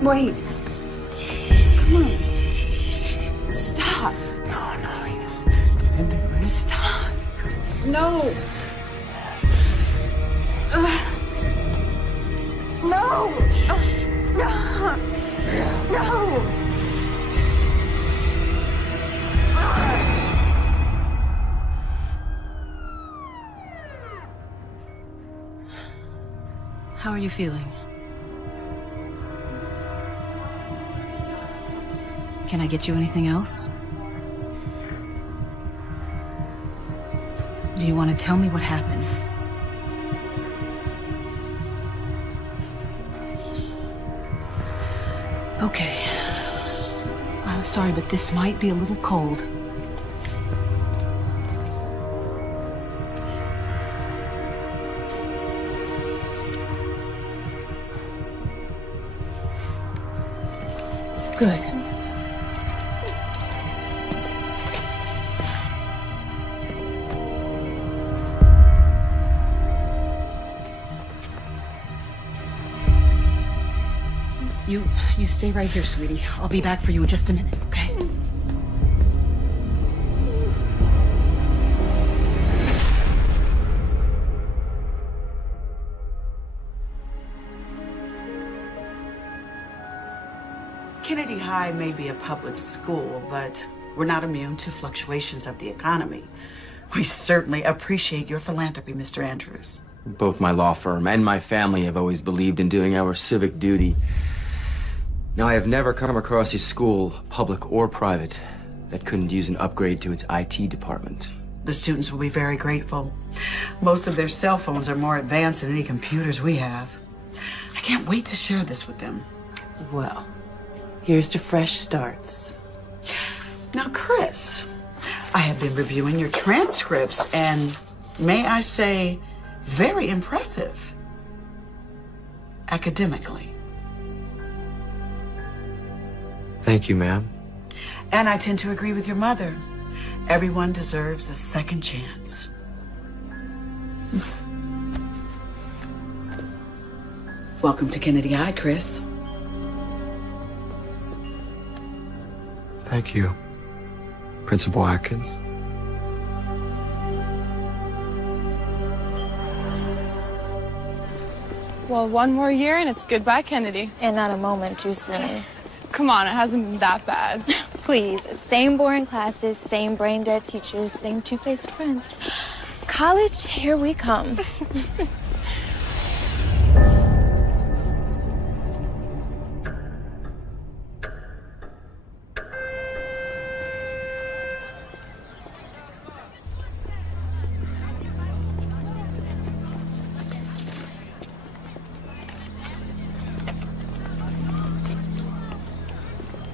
Wait. Come on. Stop. No, he isn't. Stop. No. No. No. How are you feeling? Can I get you anything else? Do you want to tell me what happened? Okay. I'm sorry, but this might be a little cold. Good. You stay right here, sweetie. I'll be back for you in just a minute, okay? Kennedy High may be a public school, but we're not immune to fluctuations of the economy. We certainly appreciate your philanthropy, Mr. Andrews. Both my law firm and my family have always believed in doing our civic duty. Now, I have never come across a school, public or private, that couldn't use an upgrade to its IT department. The students will be very grateful. Most of their cell phones are more advanced than any computers we have. I can't wait to share this with them. Well, here's to fresh starts. Now, Chris, I have been reviewing your transcripts, and may I say, very impressive. Academically. Thank you, ma'am. And I tend to agree with your mother. Everyone deserves a second chance. Welcome to Kennedy High, Chris. Thank you, Principal Atkins. Well, one more year and it's goodbye, Kennedy. And not a moment too soon. Come on, it hasn't been that bad. Please, same boring classes, same brain-dead teachers, same two-faced friends. College, here we come.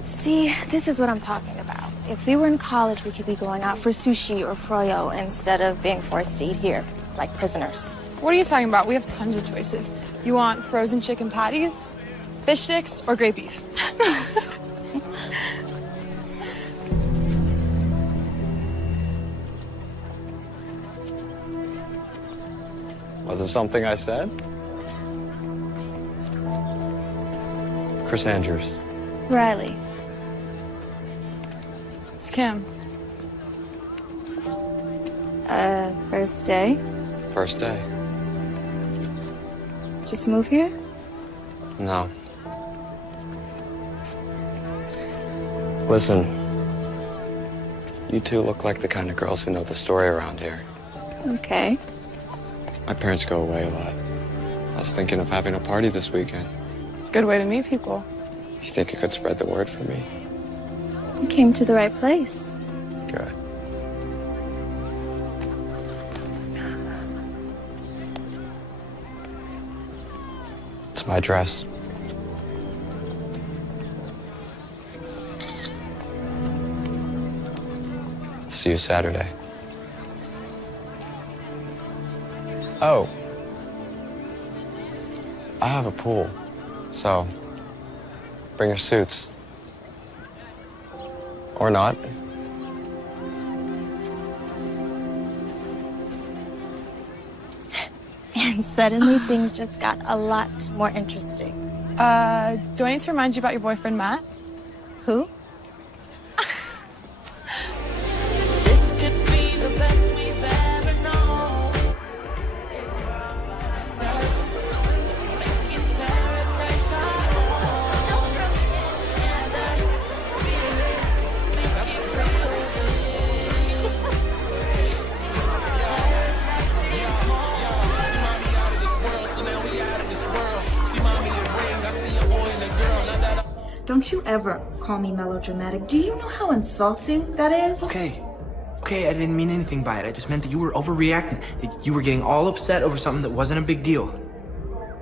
See, this is what I'm talking about. If we were in college, we could be going out for sushi or froyo instead of being forced to eat here, like prisoners. What are you talking about? We have tons of choices. You want frozen chicken patties, fish sticks, or great beef? Was it something I said? Chris Andrews. Riley. It's Kim. First day? First day. Just move here? No. Listen, you two look like the kind of girls who know the story around here. Okay. My parents go away a lot. I was thinking of having a party this weekend. Good way to meet people. You think you could spread the word for me? You came to the right place. Good. It's my dress. See you Saturday. Oh. I have a pool, so bring your suits. Or not. And suddenly things just got a lot more interesting. Do I need to remind you about your boyfriend, Matt? Who? This could be the best we've ever known. Making paradise our home. Together, feel it, make it real. Paradise is home. Mommy out of this world, so now we out of this world. See mommy a ring, I see a boy and a girl. Now that Don't you ever call me melodramatic. Do you know how insulting that is? Okay, I didn't mean anything by it. I just meant that you were overreacting, that you were getting all upset over something that wasn't a big deal.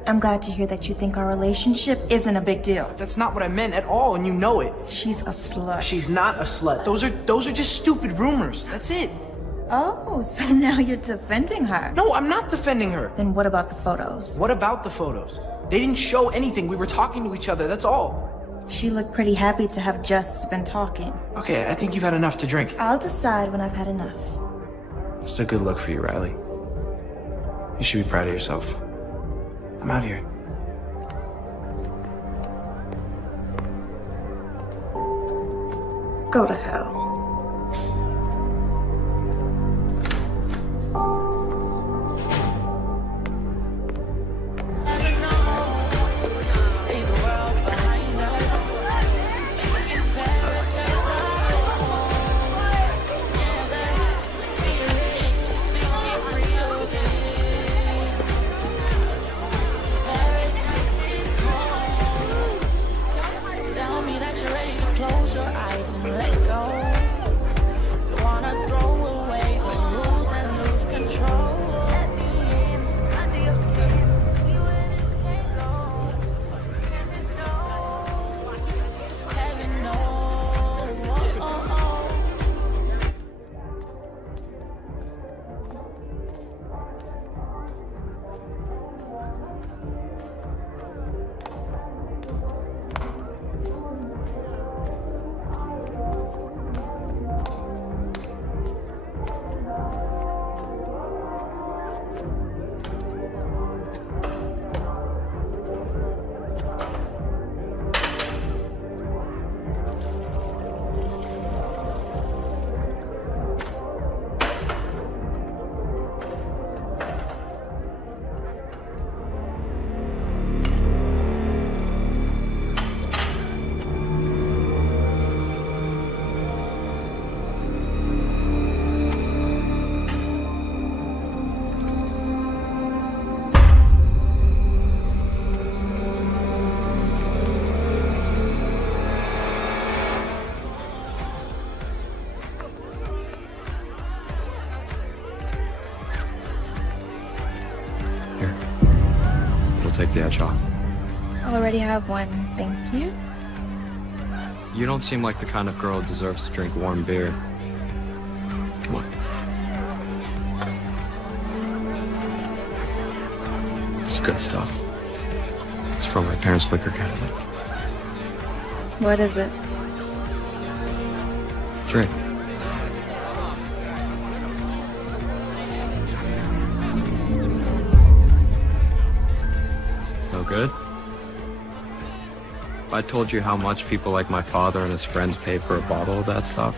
I'm glad to hear that you think our relationship isn't a big deal. That's not what I meant at all, and you know it. She's a slut. She's not a slut. Those are just stupid rumors. That's it. Oh, so now you're defending her. No, I'm not defending her. Then what about the photos? What about the photos? They didn't show anything. We were talking to each other, that's all. She looked pretty happy to have just been talking. Okay, I think you've had enough to drink. I'll decide when I've had enough. It's a good look for you, Riley. You should be proud of yourself. I'm out here. Go to hell. Tell me that you're ready to close your eyes and let go. You wanna throw away the rules and lose control. Let me in under your skin. See where this can go. Can this go? Heaven knows. Oh, oh, oh. Take the edge off. I already have one, thank you. You don't seem like the kind of girl who deserves to drink warm beer. Come on. It's good stuff. It's from my parents' liquor cabinet. What is it? Drink. No good? If I told you how much people like my father and his friends pay for a bottle of that stuff,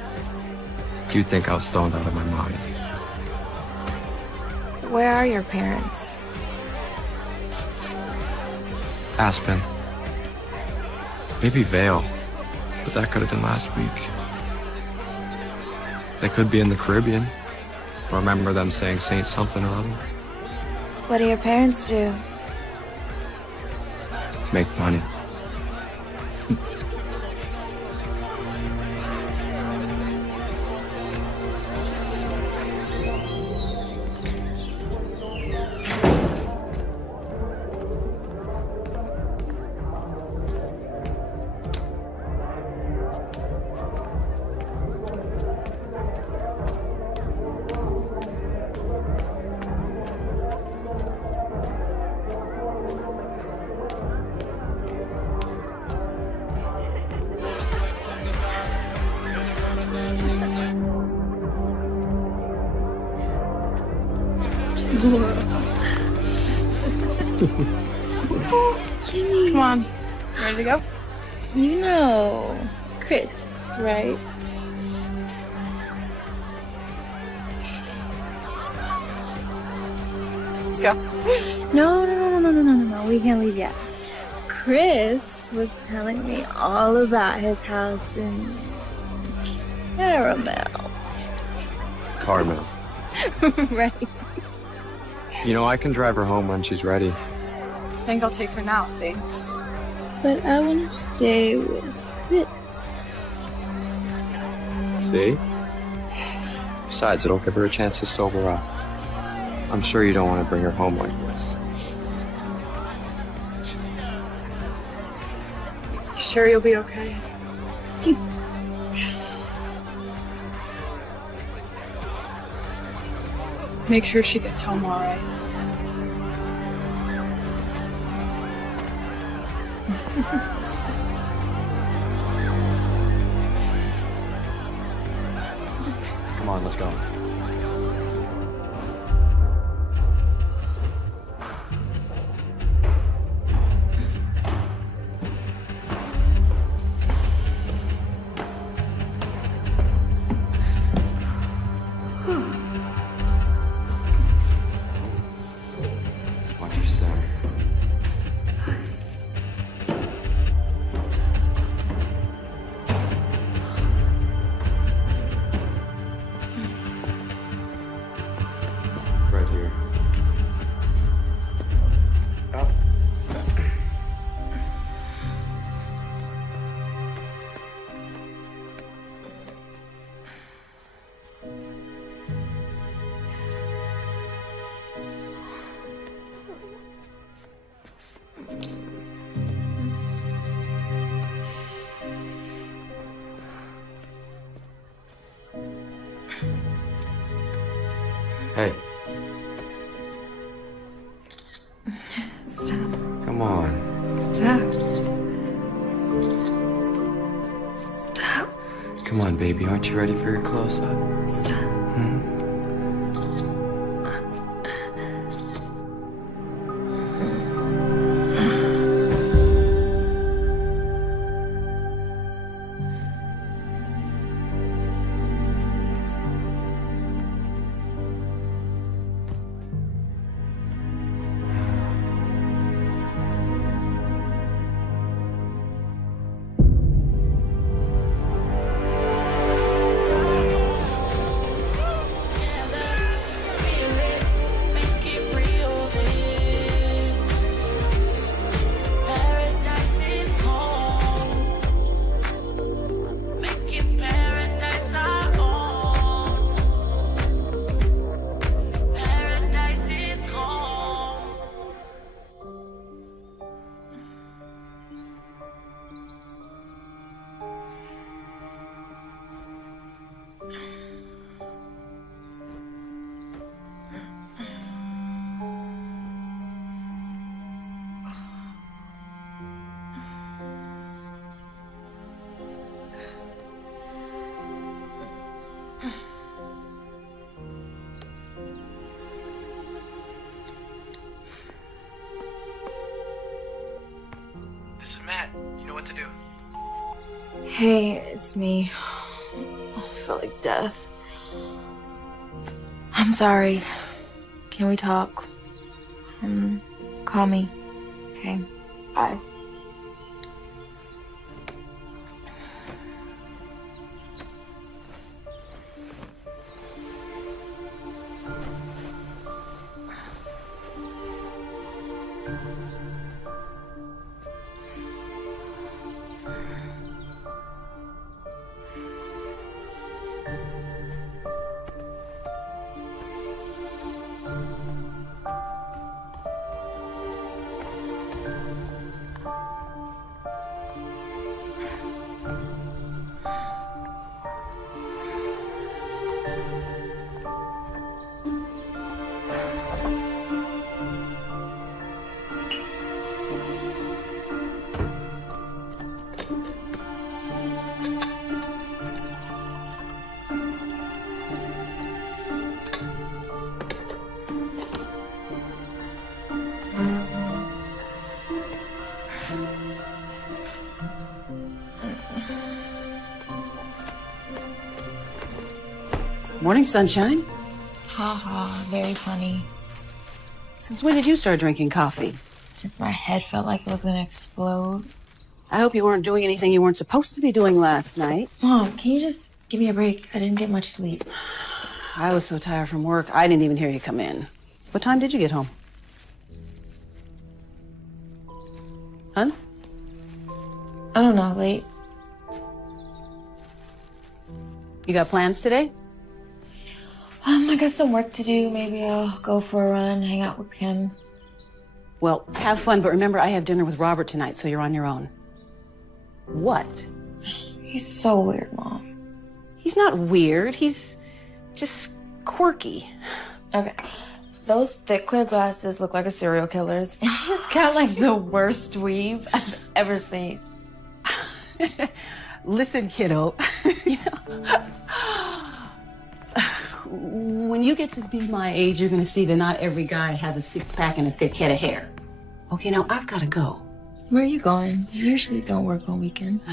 you'd think I was stoned out of my mind. Where are your parents? Aspen. Maybe Vale, but that could have been last week. They could be in the Caribbean. I remember them saying Saint something or other. What do your parents do? Make money. Come on. Ready to go? You know Chris, right? Let's go. No. We can't leave yet. Chris was telling me all about his house in Caramel. Caramel. Right. You know, I can drive her home when she's ready. I think I'll take her now, thanks. But I want to stay with Chris. See? Besides, it'll give her a chance to sober up. I'm sure you don't want to bring her home like this. You sure you'll be okay? Make sure she gets home all right. Come on, let's go. Watch your step. Right here. Up. Hey, Stop. come on. Stop. Stop. Come on, baby. Aren't you ready for your close-up? Stop. This is Matt. You know what to do. Hey, it's me. I felt like death. I'm sorry. Can we talk? Call me. Okay. Bye. Morning, sunshine. Ha ha, very funny. Since when did you start drinking coffee? Since my head felt like it was gonna explode. I hope you weren't doing anything you weren't supposed to be doing last night. Mom, can you just give me a break? I didn't get much sleep. I was so tired from work, I didn't even hear you come in. What time did you get home? Huh? I don't know, late. You got plans today? I got some work to do. Maybe I'll go for a run, hang out with Kim. Well, have fun, but remember I have dinner with Robert tonight, so you're on your own. What? He's so weird, Mom. He's not weird, he's just quirky. Okay. Those thick clear glasses look like a serial killer's, and he's got like the worst weave I've ever seen. Listen, kiddo, you know, when you get to be my age, you're gonna see that not every guy has a six-pack and a thick head of hair. Okay, now I've gotta go. Where are you going? You usually don't work on weekends.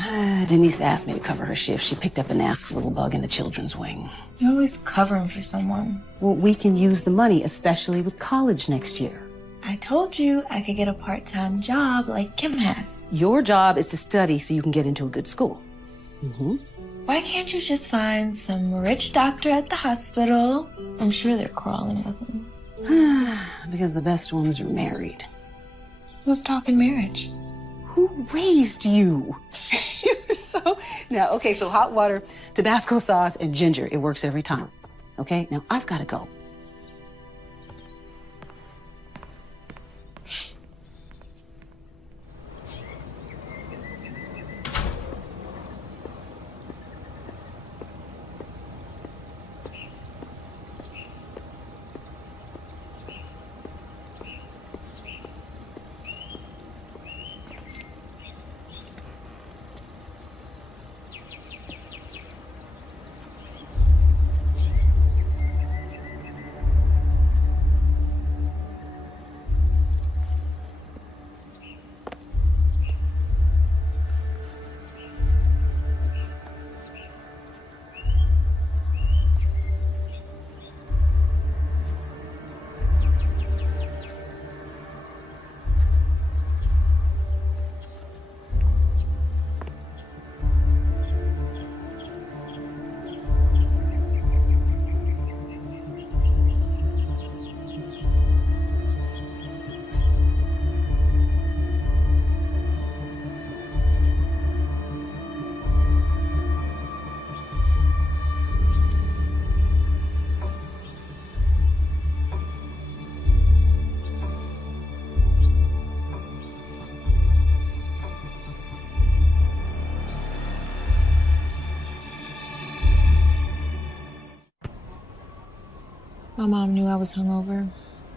Denise asked me to cover her shift. She picked up a nasty little bug in the children's wing. You're always covering for someone. Well, we can use the money, especially with college next year. I told you I could get a part-time job like Kim has. Your job is to study so you can get into a good school. Mm-hmm. Why can't you just find some rich doctor at the hospital? I'm sure they're crawling with him. Because the best ones are married. Who's talking marriage? Who raised you? You're so... Now, okay, so hot water, Tabasco sauce, and ginger. It works every time. Okay? Now, I've got to go. My mom knew I was hungover.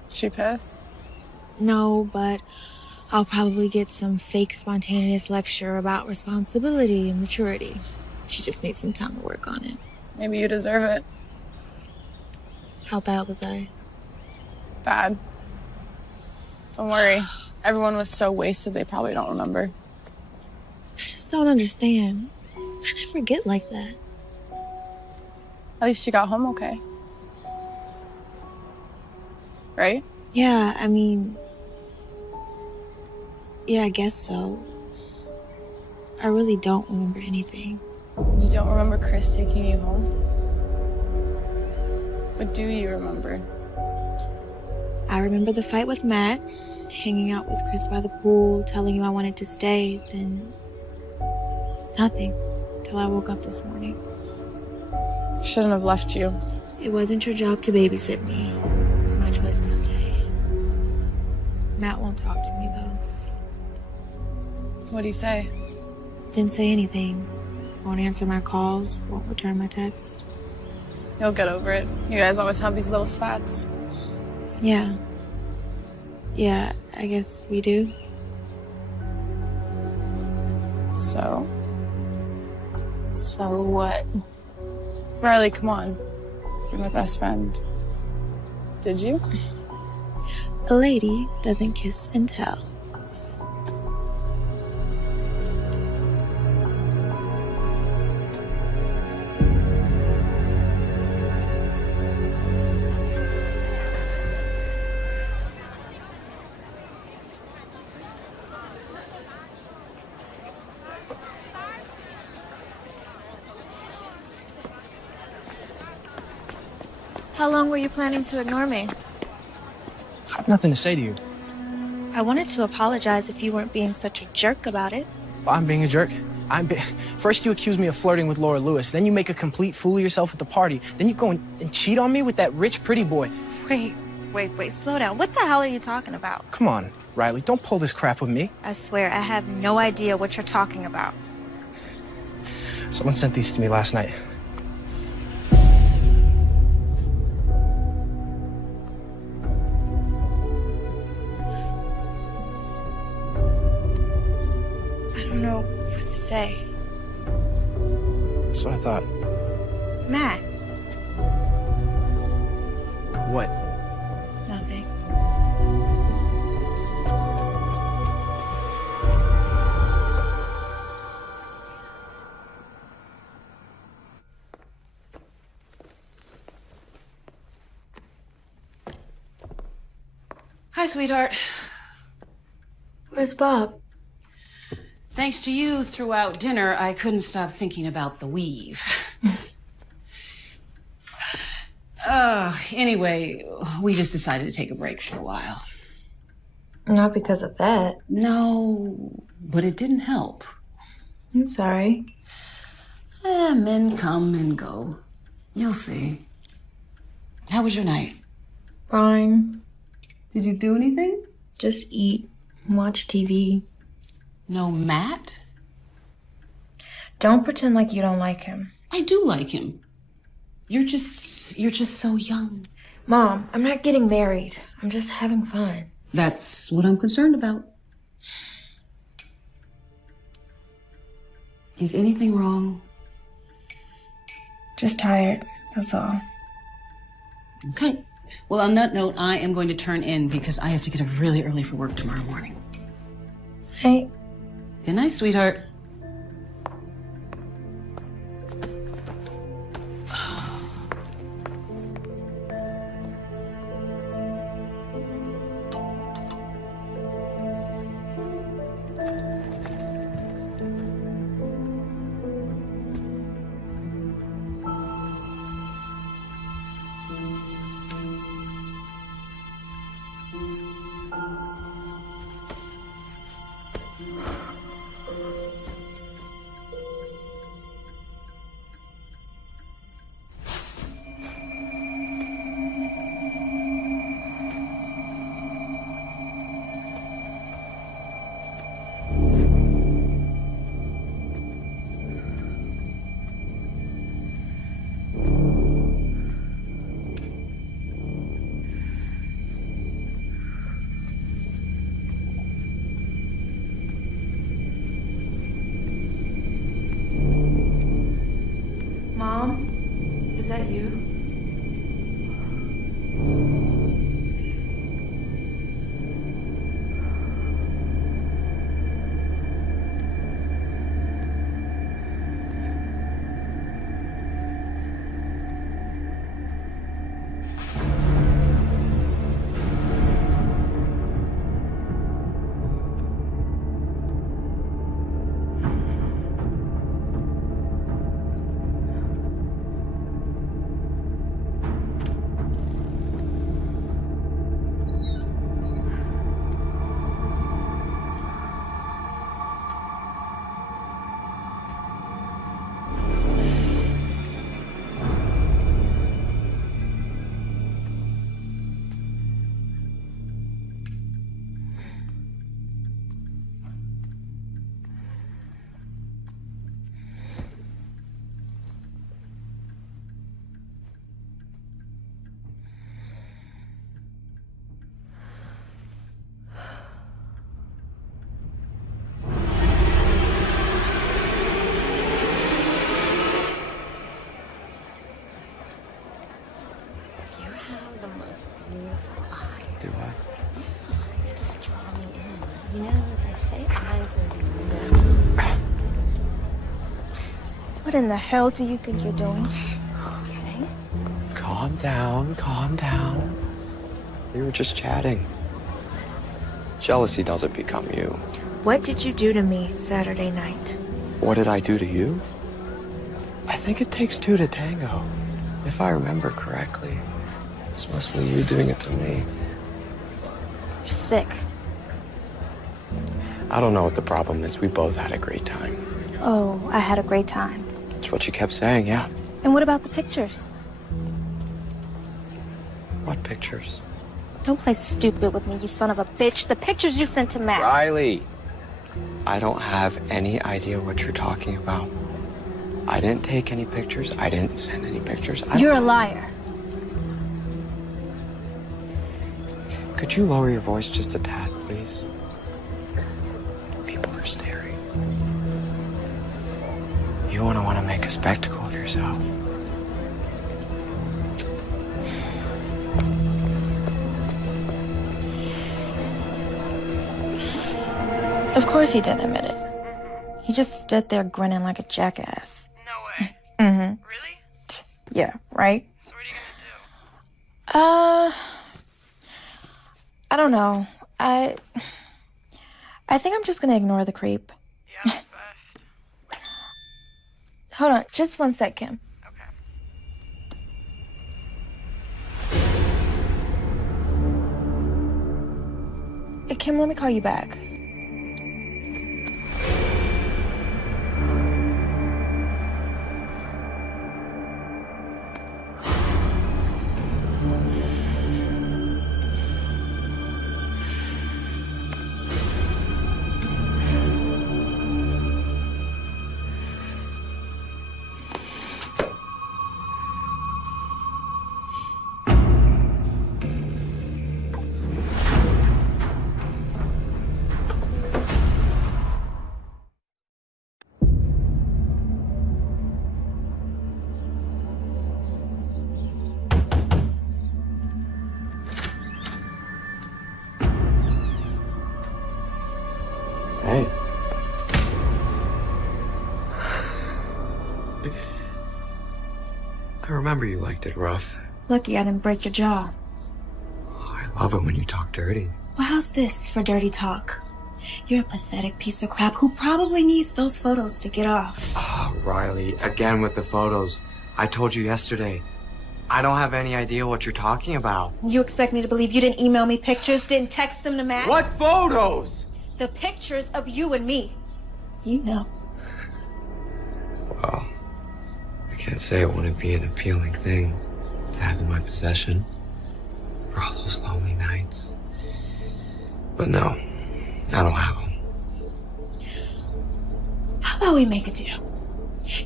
She pissed? No, but I'll probably get some fake spontaneous lecture about responsibility and maturity. She just needs some time to work on it. Maybe you deserve it. How bad was I? Bad. Don't worry. Everyone was so wasted they probably don't remember. I just don't understand. I never get like that. At least you got home okay. Right? Yeah, I mean... Yeah, I guess so. I really don't remember anything. You don't remember Chris taking you home? What do you remember? I remember the fight with Matt, hanging out with Chris by the pool, telling you I wanted to stay, then... nothing. Till I woke up this morning. Shouldn't have left you. It wasn't your job to babysit me. It's my choice to stay. Matt won't talk to me, though. What'd he say? Didn't say anything. Won't answer my calls, won't return my text. You'll get over it. You guys always have these little spats. Yeah. Yeah, I guess we do. So what? Riley, come on. You're my best friend. Did you? A lady doesn't kiss and tell. How long were you planning to ignore me? I have nothing to say to you. I wanted to apologize if you weren't being such a jerk about it. I'm being a jerk. First you accuse me of flirting with Laura Lewis, then you make a complete fool of yourself at the party, then you go and cheat on me with that rich, pretty boy. Wait, slow down. What the hell are you talking about? Come on, Riley, don't pull this crap with me. I swear, I have no idea what you're talking about. Someone sent these to me last night. I don't know what to say. That's what I thought. Matt. What? Nothing. Hi, sweetheart. Where's Bob? Thanks to you throughout dinner, I couldn't stop thinking about the weave. Anyway, we just decided to take a break for a while. Not because of that. No, but it didn't help. I'm sorry. Men come and go. You'll see. How was your night? Fine. Did you do anything? Just eat and watch TV. No Matt? Don't pretend like you don't like him. I do like him. You're just so young. Mom, I'm not getting married. I'm just having fun. That's what I'm concerned about. Is anything wrong? Just tired, that's all. Okay. Well, on that note, I am going to turn in because I have to get up really early for work tomorrow morning. Hey. Good night, sweetheart. Mom, is that you? Do I? You're just drawing in. You know, they say eyes are windows. What in the hell do you think you're doing? Okay. Calm down, calm down. We were just chatting. Jealousy doesn't become you. What did you do to me Saturday night? What did I do to you? I think it takes two to tango, if I remember correctly. It's mostly you doing it to me. You're sick. I don't know what the problem is. We both had a great time. Oh, I had a great time. That's what you kept saying, yeah. And what about the pictures? What pictures? Don't play stupid with me, you son of a bitch. The pictures you sent to Matt. Riley, I don't have any idea what you're talking about. I didn't take any pictures. I didn't send any pictures. You're a liar. Could you lower your voice just a tad, please? People are staring. You want to make a spectacle of yourself. Of course he didn't admit it. He just stood there grinning like a jackass. No way. Mm-hmm. Really? Yeah, right? So what are you gonna do? I don't know. I think I'm just gonna ignore the creep. Yeah, that's best. Hold on, just 1 sec, Kim. Okay. Hey, Kim, let me call you back. Hey. I remember you liked it rough. Lucky I didn't break your jaw. I love it when you talk dirty. Well, how's this for dirty talk? You're a pathetic piece of crap who probably needs those photos to get off. Oh, Riley, again with the photos. I told you yesterday. I don't have any idea what you're talking about. You expect me to believe you didn't email me pictures, didn't text them to Matt? What photos? The pictures of you and me. You know. Well, I can't say it wouldn't be an appealing thing to have in my possession for all those lonely nights. But no, I don't have them. How about we make a deal?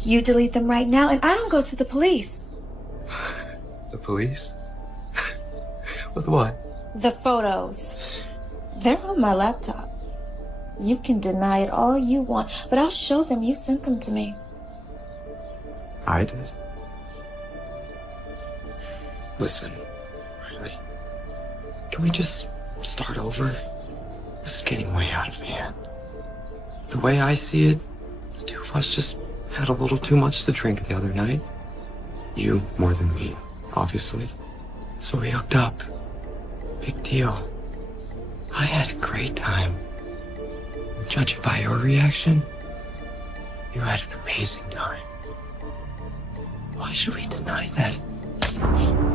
You delete them right now and I don't go to the police. The police? With what? The photos. They're on my laptop. You can deny it all you want, but I'll show them you sent them to me. I did? Listen, Riley, can we just start over? This is getting way out of hand. The way I see it, the two of us just had a little too much to drink the other night. You more than me, obviously. So we hooked up. Big deal. I had a great time. Judging by your reaction, you had an amazing time. Why should we deny that?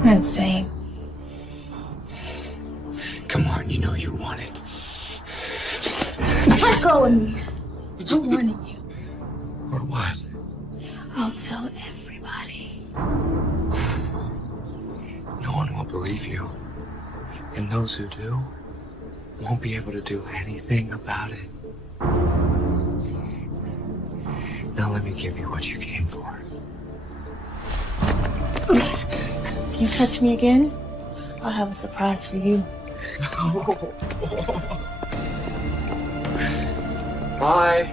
You're insane. Come on, you know you want it. Let go of me. I'm warning you. Or what? I'll tell everybody. No one will believe you. And those who do won't be able to do anything about it. Now let me give you what you came for. If you touch me again, I'll have a surprise for you. Bye.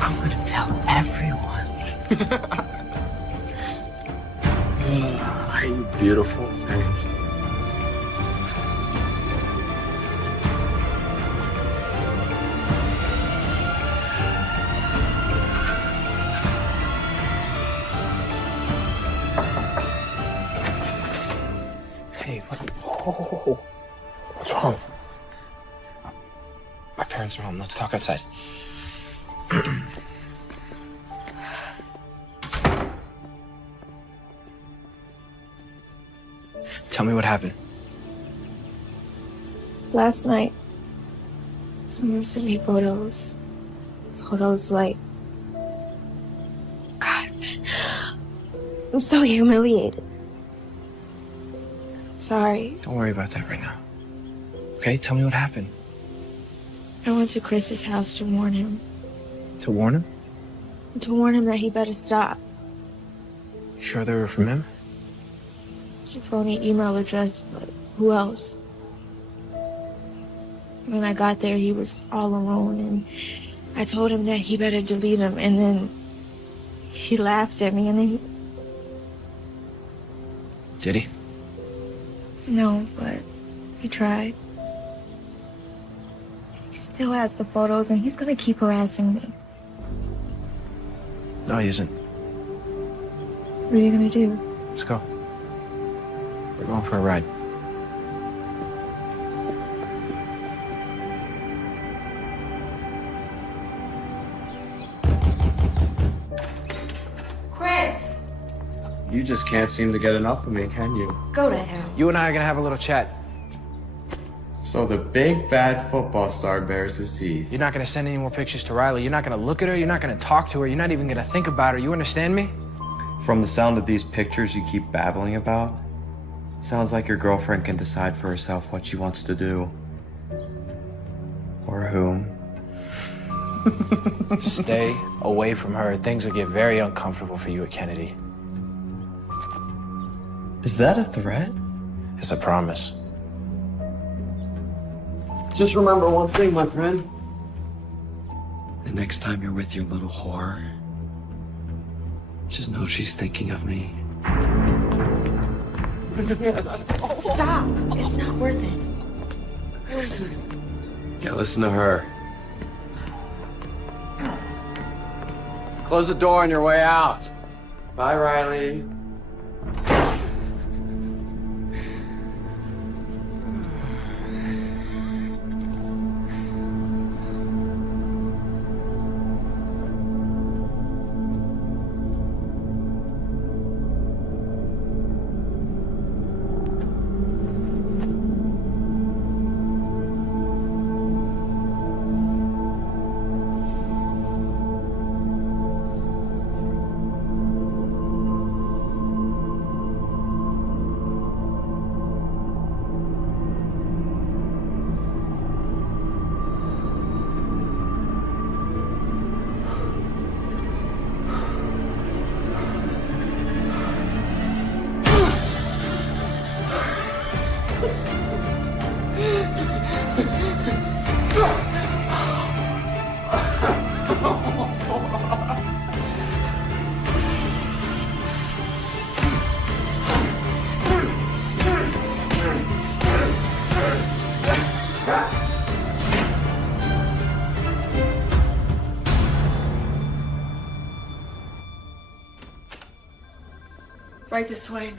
I'm gonna tell everyone. You beautiful thing. Hey, what? Oh, what's wrong? parents are home. Let's talk outside. Tell me what happened. Last night, someone sent me photos. Photos like... God, I'm so humiliated. Sorry. Don't worry about that right now. Okay, tell me what happened. I went to Chris's house to warn him. To warn him? To warn him that he better stop. You sure they were from him? It's a phony email address, but who else? When I got there, he was all alone, and I told him that he better delete them, and then he laughed at me, and then... Did he? No, but he tried. He still has the photos, and he's gonna keep harassing me. No, he isn't. What are you gonna do? Let's go. We're going for a ride. Chris! You just can't seem to get enough of me, can you? Go to hell. You and I are gonna have a little chat. So the big bad football star bares his teeth. You're not gonna send any more pictures to Riley. You're not gonna look at her. You're not gonna talk to her. You're not even gonna think about her. You understand me? From the sound of these pictures you keep babbling about, sounds like your girlfriend can decide for herself what she wants to do. Or whom. Stay away from her. Things will get very uncomfortable for you at Kennedy. Is that a threat? It's a promise. Just remember one thing, my friend. The next time you're with your little whore, just know she's thinking of me. Stop. It's not worth it. Yeah, listen to her. Close the door on your way out. Bye, Riley. Right this way.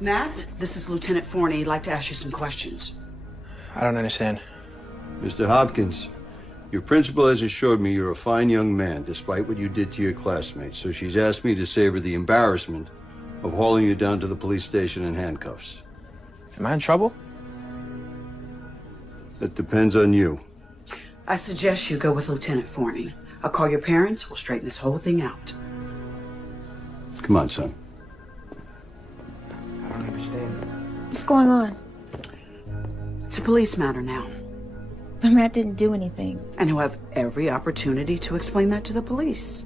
Matt, this is Lieutenant Forney. He'd like to ask you some questions. I don't understand. Mr. Hopkins, your principal has assured me you're a fine young man, despite what you did to your classmates. So she's asked me to save her the embarrassment of hauling you down to the police station in handcuffs. Am I in trouble? That depends on you. I suggest you go with Lieutenant Forney. I'll call your parents. We'll straighten this whole thing out. Come on, son. I don't understand. What's going on? It's a police matter now. But Matt didn't do anything. And he'll have every opportunity to explain that to the police.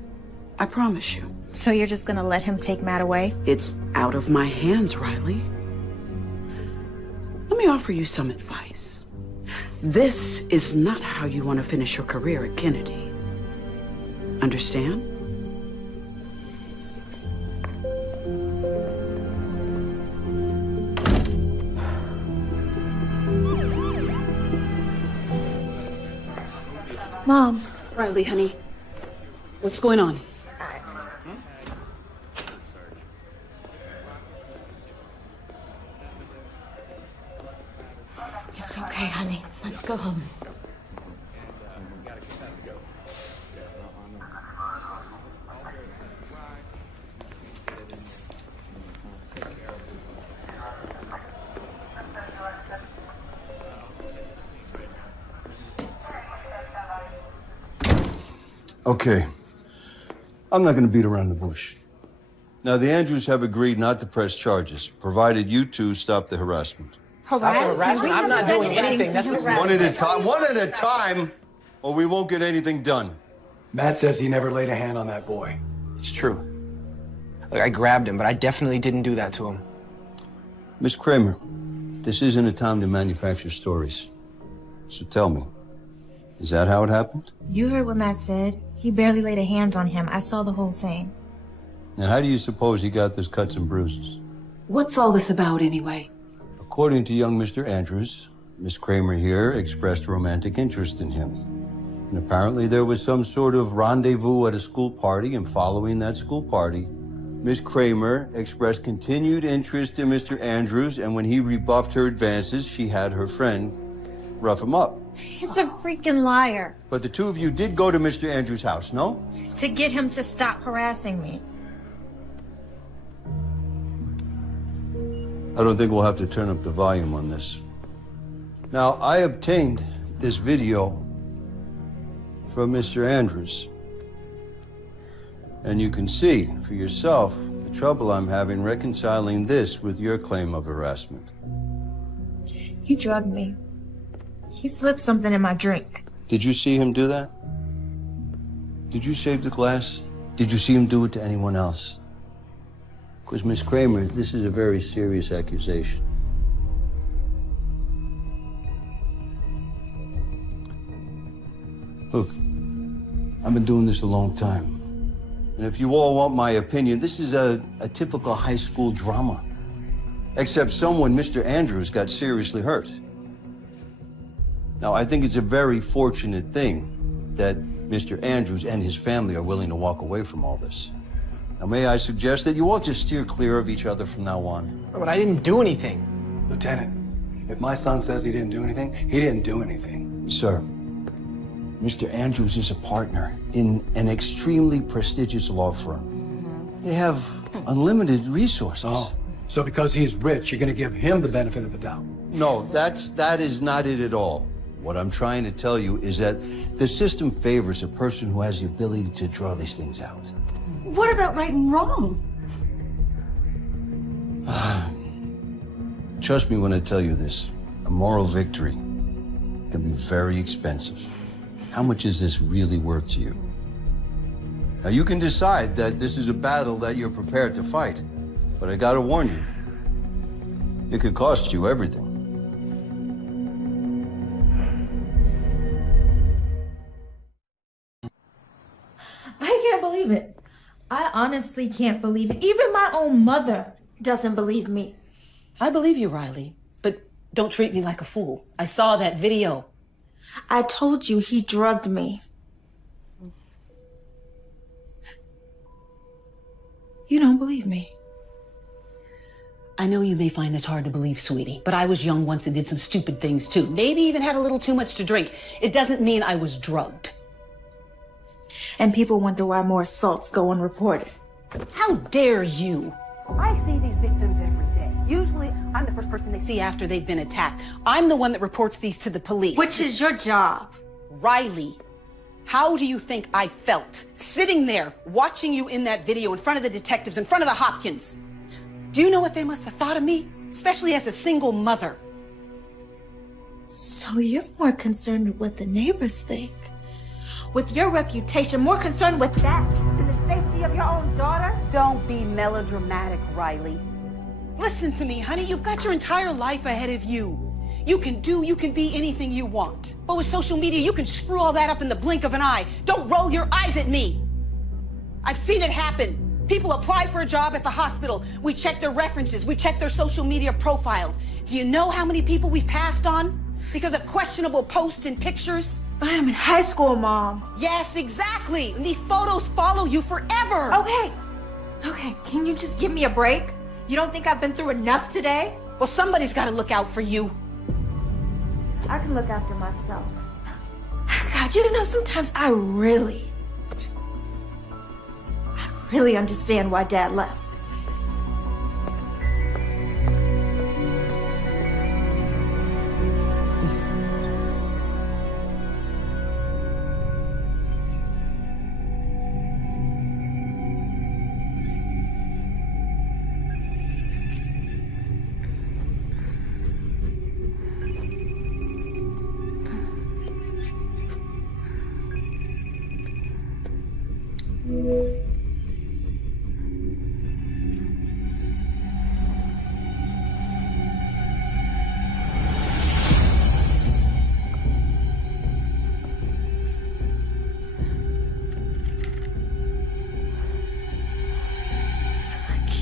I promise you. So you're just gonna let him take Matt away? It's out of my hands, Riley. Let me offer you some advice. This is not how you want to finish your career at Kennedy. Understand? Mom. Riley, honey. What's going on? It's okay, honey. Let's go home. Okay. I'm not going to beat around the bush. Now, the Andrews have agreed not to press charges, provided you two stop the harassment. Stop the harassment? I'm not doing anything. That's One at a time. One at a time, or we won't get anything done. Matt says he never laid a hand on that boy. It's true. Look, I grabbed him, but I definitely didn't do that to him. Miss Kramer, this isn't a time to manufacture stories. So tell me, is that how it happened? You heard what Matt said. He barely laid a hand on him. I saw the whole thing. Now, how do you suppose he got those cuts and bruises? What's all this about, anyway? According to young Mr. Andrews, Miss Kramer here expressed romantic interest in him. And apparently there was some sort of rendezvous at a school party, and following that school party, Miss Kramer expressed continued interest in Mr. Andrews, and when he rebuffed her advances, she had her friend rough him up. He's a freaking liar. But the two of you did go to Mr. Andrews' house, no? To get him to stop harassing me. I don't think we'll have to turn up the volume on this. Now, I obtained this video from Mr. Andrews. And you can see for yourself the trouble I'm having reconciling this with your claim of harassment. He drugged me. He slipped something in my drink. Did you see him do that? Did you save the glass? Did you see him do it to anyone else? Because, Miss Kramer, this is a very serious accusation. Look, I've been doing this a long time. And if you all want my opinion, this is a typical high school drama. Except someone, Mr. Andrews, got seriously hurt. Now, I think it's a very fortunate thing that Mr. Andrews and his family are willing to walk away from all this. Now, may I suggest that you all just steer clear of each other from now on? But I didn't do anything. Lieutenant, if my son says he didn't do anything, he didn't do anything. Sir, Mr. Andrews is a partner in an extremely prestigious law firm. They have unlimited resources. Oh, so because he's rich, you're going to give him the benefit of the doubt? No, that is not it at all. What I'm trying to tell you is that the system favors a person who has the ability to draw these things out. What about right and wrong? Trust me when I tell you this. A moral victory can be very expensive. How much is this really worth to you? Now, you can decide that this is a battle that you're prepared to fight, but I gotta warn you, it could cost you everything. I can't believe it. I honestly can't believe it. Even my own mother doesn't believe me. I believe you, Riley, but don't treat me like a fool. I saw that video. I told you he drugged me. You don't believe me. I know you may find this hard to believe, sweetie, but I was young once and did some stupid things too. Maybe even had a little too much to drink. It doesn't mean I was drugged. And people wonder why more assaults go unreported. How dare you? I see these victims every day. Usually, I'm the first person they see after they've been attacked. I'm the one that reports these to the police. Which is your job. Riley, how do you think I felt sitting there watching you in that video in front of the detectives, in front of the Hopkins? Do you know what they must have thought of me? Especially as a single mother. So you're more concerned with what the neighbors think. With your reputation, more concerned with that than the safety of your own daughter? Don't be melodramatic, Riley. Listen to me, honey. You've got your entire life ahead of you. You can be anything you want. But with social media, you can screw all that up in the blink of an eye. Don't roll your eyes at me. I've seen it happen. People apply for a job at the hospital. We check their references. We check their social media profiles. Do you know how many people we've passed on because of questionable posts and pictures? But I'm in high school, Mom. Yes, exactly. And these photos follow you forever. Okay, can you just give me a break? You don't think I've been through enough today? Well, somebody's got to look out for you. I can look after myself. God, you know, sometimes I really understand why Dad left.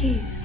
Keys.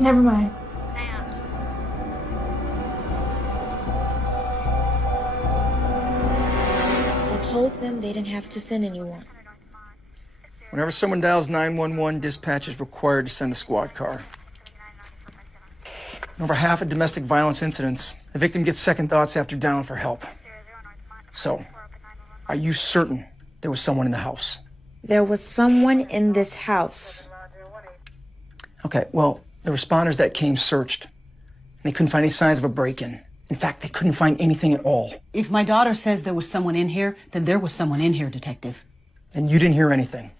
Never mind. I told them they didn't have to send anyone. Whenever someone dials 911, dispatch is required to send a squad car. In over half of domestic violence incidents, the victim gets second thoughts after dialing for help. So, are you certain there was someone in the house? There was someone in this house. Okay, well, the responders that came searched, and they couldn't find any signs of a break-in. In fact, they couldn't find anything at all. If my daughter says there was someone in here, then there was someone in here, Detective. And you didn't hear anything?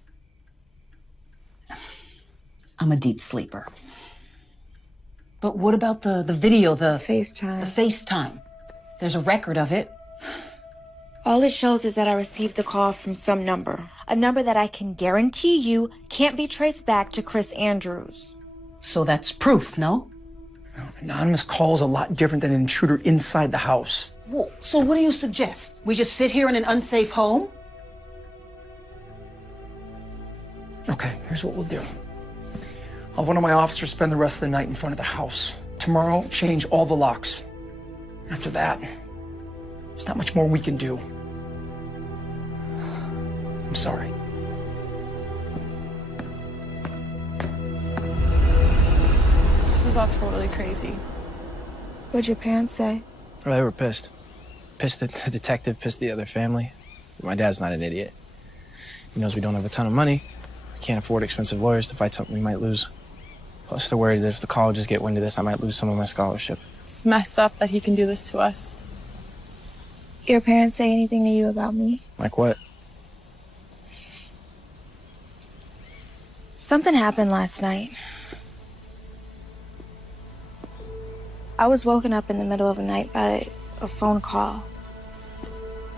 I'm a deep sleeper. But what about the video, the FaceTime? The FaceTime. There's a record of it. All it shows is that I received a call from some number. A number that I can guarantee you can't be traced back to Chris Andrews. So that's proof, no? Anonymous call is a lot different than an intruder inside the house. Well, so what do you suggest? We just sit here in an unsafe home? Okay, here's what we'll do. I'll have one of my officers spend the rest of the night in front of the house. Tomorrow, change all the locks. After that, there's not much more we can do. I'm sorry. This is all totally crazy. What'd your parents say? Well, they were pissed. Pissed that the detective pissed the other family. My dad's not an idiot. He knows we don't have a ton of money. We can't afford expensive lawyers to fight something we might lose. Plus, they're worried that if the colleges get wind of this, I might lose some of my scholarship. It's messed up that he can do this to us. Your parents say anything to you about me? Like what? Something happened last night. I was woken up in the middle of the night by a phone call.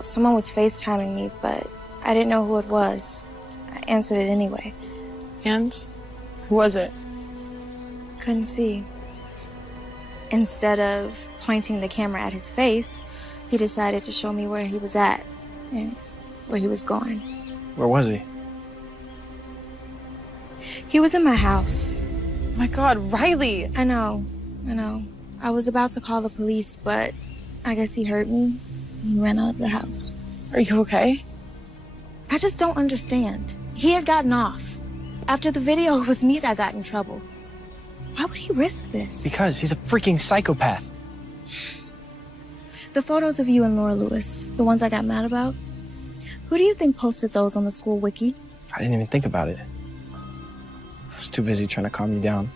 Someone was FaceTiming me, but I didn't know who it was. I answered it anyway. And? Who was it? Couldn't see. Instead of pointing the camera at his face, he decided to show me where he was at and where he was going. Where was he? He was in my house. Oh my God, Riley! I know. I was about to call the police, but I guess he heard me. He ran out of the house. Are you okay? I just don't understand. He had gotten off. After the video, it was me that got in trouble. Why would he risk this? Because he's a freaking psychopath. The photos of you and Laura Lewis, the ones I got mad about, who do you think posted those on the school wiki? I didn't even think about it. I was too busy trying to calm you down.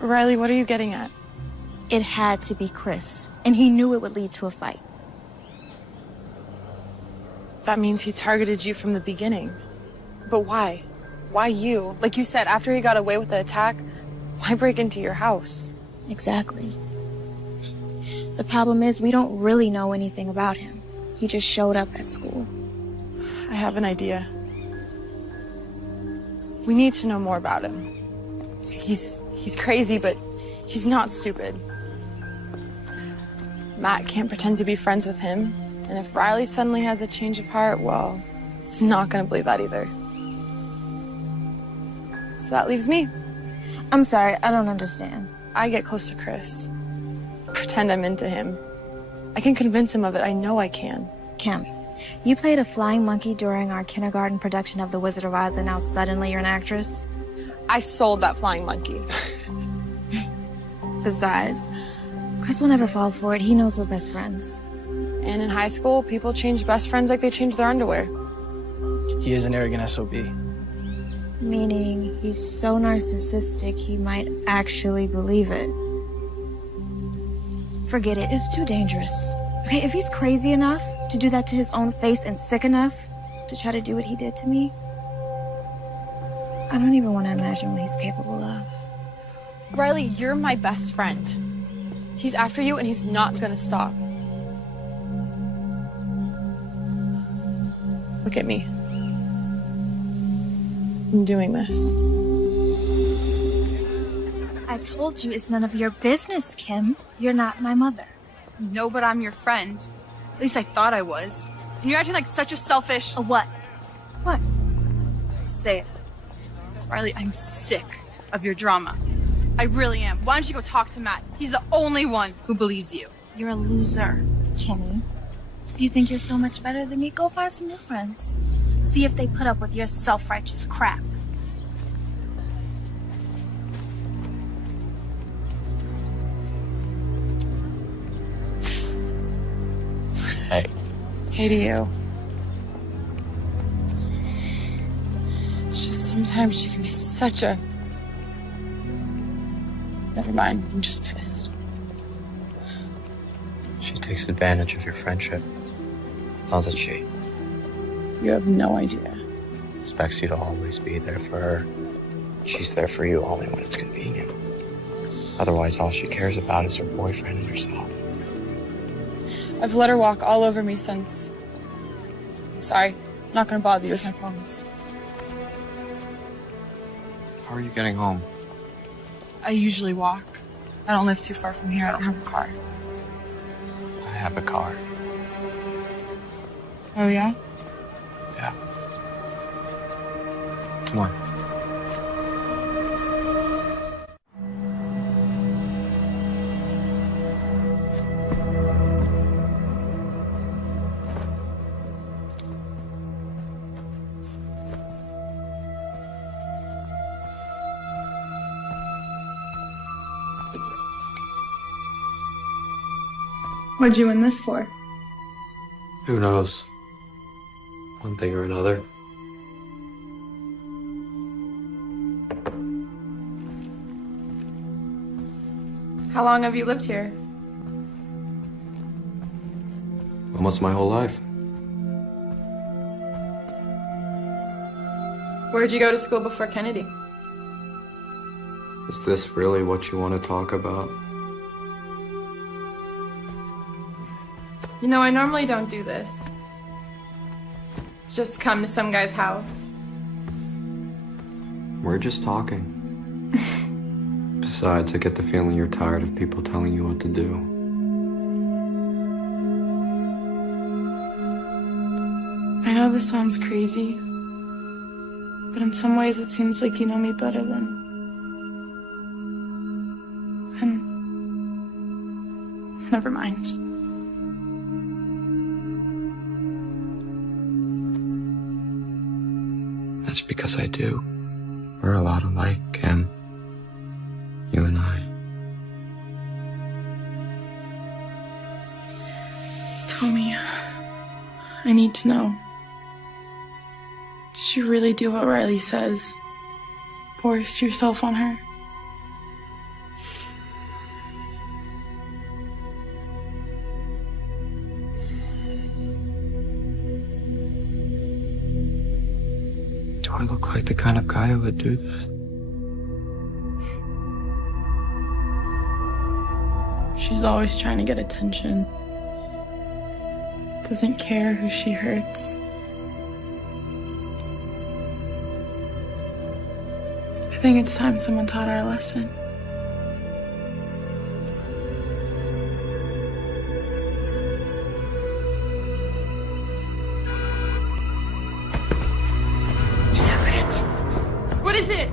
Riley, what are you getting at? It had to be Chris, and he knew it would lead to a fight. That means he targeted you from the beginning. But why? Why you? Like you said, after he got away with the attack, why break into your house? Exactly. The problem is we don't really know anything about him. He just showed up at school. I have an idea. We need to know more about him. He's crazy, but he's not stupid. Matt can't pretend to be friends with him, and if Riley suddenly has a change of heart, well, he's not gonna believe that either. So that leaves me. I'm sorry, I don't understand. I get close to Chris. Pretend I'm into him. I can convince him of it, I know I can. Kim, you played a flying monkey during our kindergarten production of The Wizard of Oz, and now suddenly you're an actress? I sold that flying monkey. Besides, Chris will never fall for it. He knows we're best friends. And in high school, people change best friends like they change their underwear. He is an arrogant SOB. Meaning he's so narcissistic he might actually believe it. Forget it, it's too dangerous. Okay, if he's crazy enough to do that to his own face and sick enough to try to do what he did to me, I don't even want to imagine what he's capable of. Riley, you're my best friend. He's after you and he's not gonna stop. Look at me. I'm doing this. I told you it's none of your business, Kim. You're not my mother. No, but I'm your friend. At least I thought I was. And you're acting like such a selfish... A what? What? Say it. Riley, I'm sick of your drama. I really am. Why don't you go talk to Matt? He's the only one who believes you. You're a loser, Kimmy. If you think you're so much better than me, go find some new friends. See if they put up with your self-righteous crap. Hey. Hey to you. It's just sometimes she can be such a... Never mind, I'm just pissed. She takes advantage of your friendship, doesn't she? You have no idea. Expects you to always be there for her. She's there for you only when it's convenient. Otherwise, all she cares about is her boyfriend and herself. I've let her walk all over me since... Sorry, I'm not gonna bother you with my problems. How are you getting home? I usually walk. I don't live too far from here. I don't have a car. I have a car. Oh, yeah? Yeah. Come on. What'd you win this for? Who knows? One thing or another. How long have you lived here? Almost my whole life. Where'd you go to school before Kennedy? Is this really what you want to talk about? You know, I normally don't do this. Just come to some guy's house. We're just talking. Besides, I get the feeling you're tired of people telling you what to do. I know this sounds crazy, but in some ways it seems like you know me better than... Never mind. That's because I do. We're a lot alike, Kim. You and I. Tell me. I need to know. Did you really do what Riley says? Force yourself on her? Do I look like the kind of guy who would do that? She's always trying to get attention. Doesn't care who she hurts. I think it's time someone taught her a lesson. Damn it! What is it?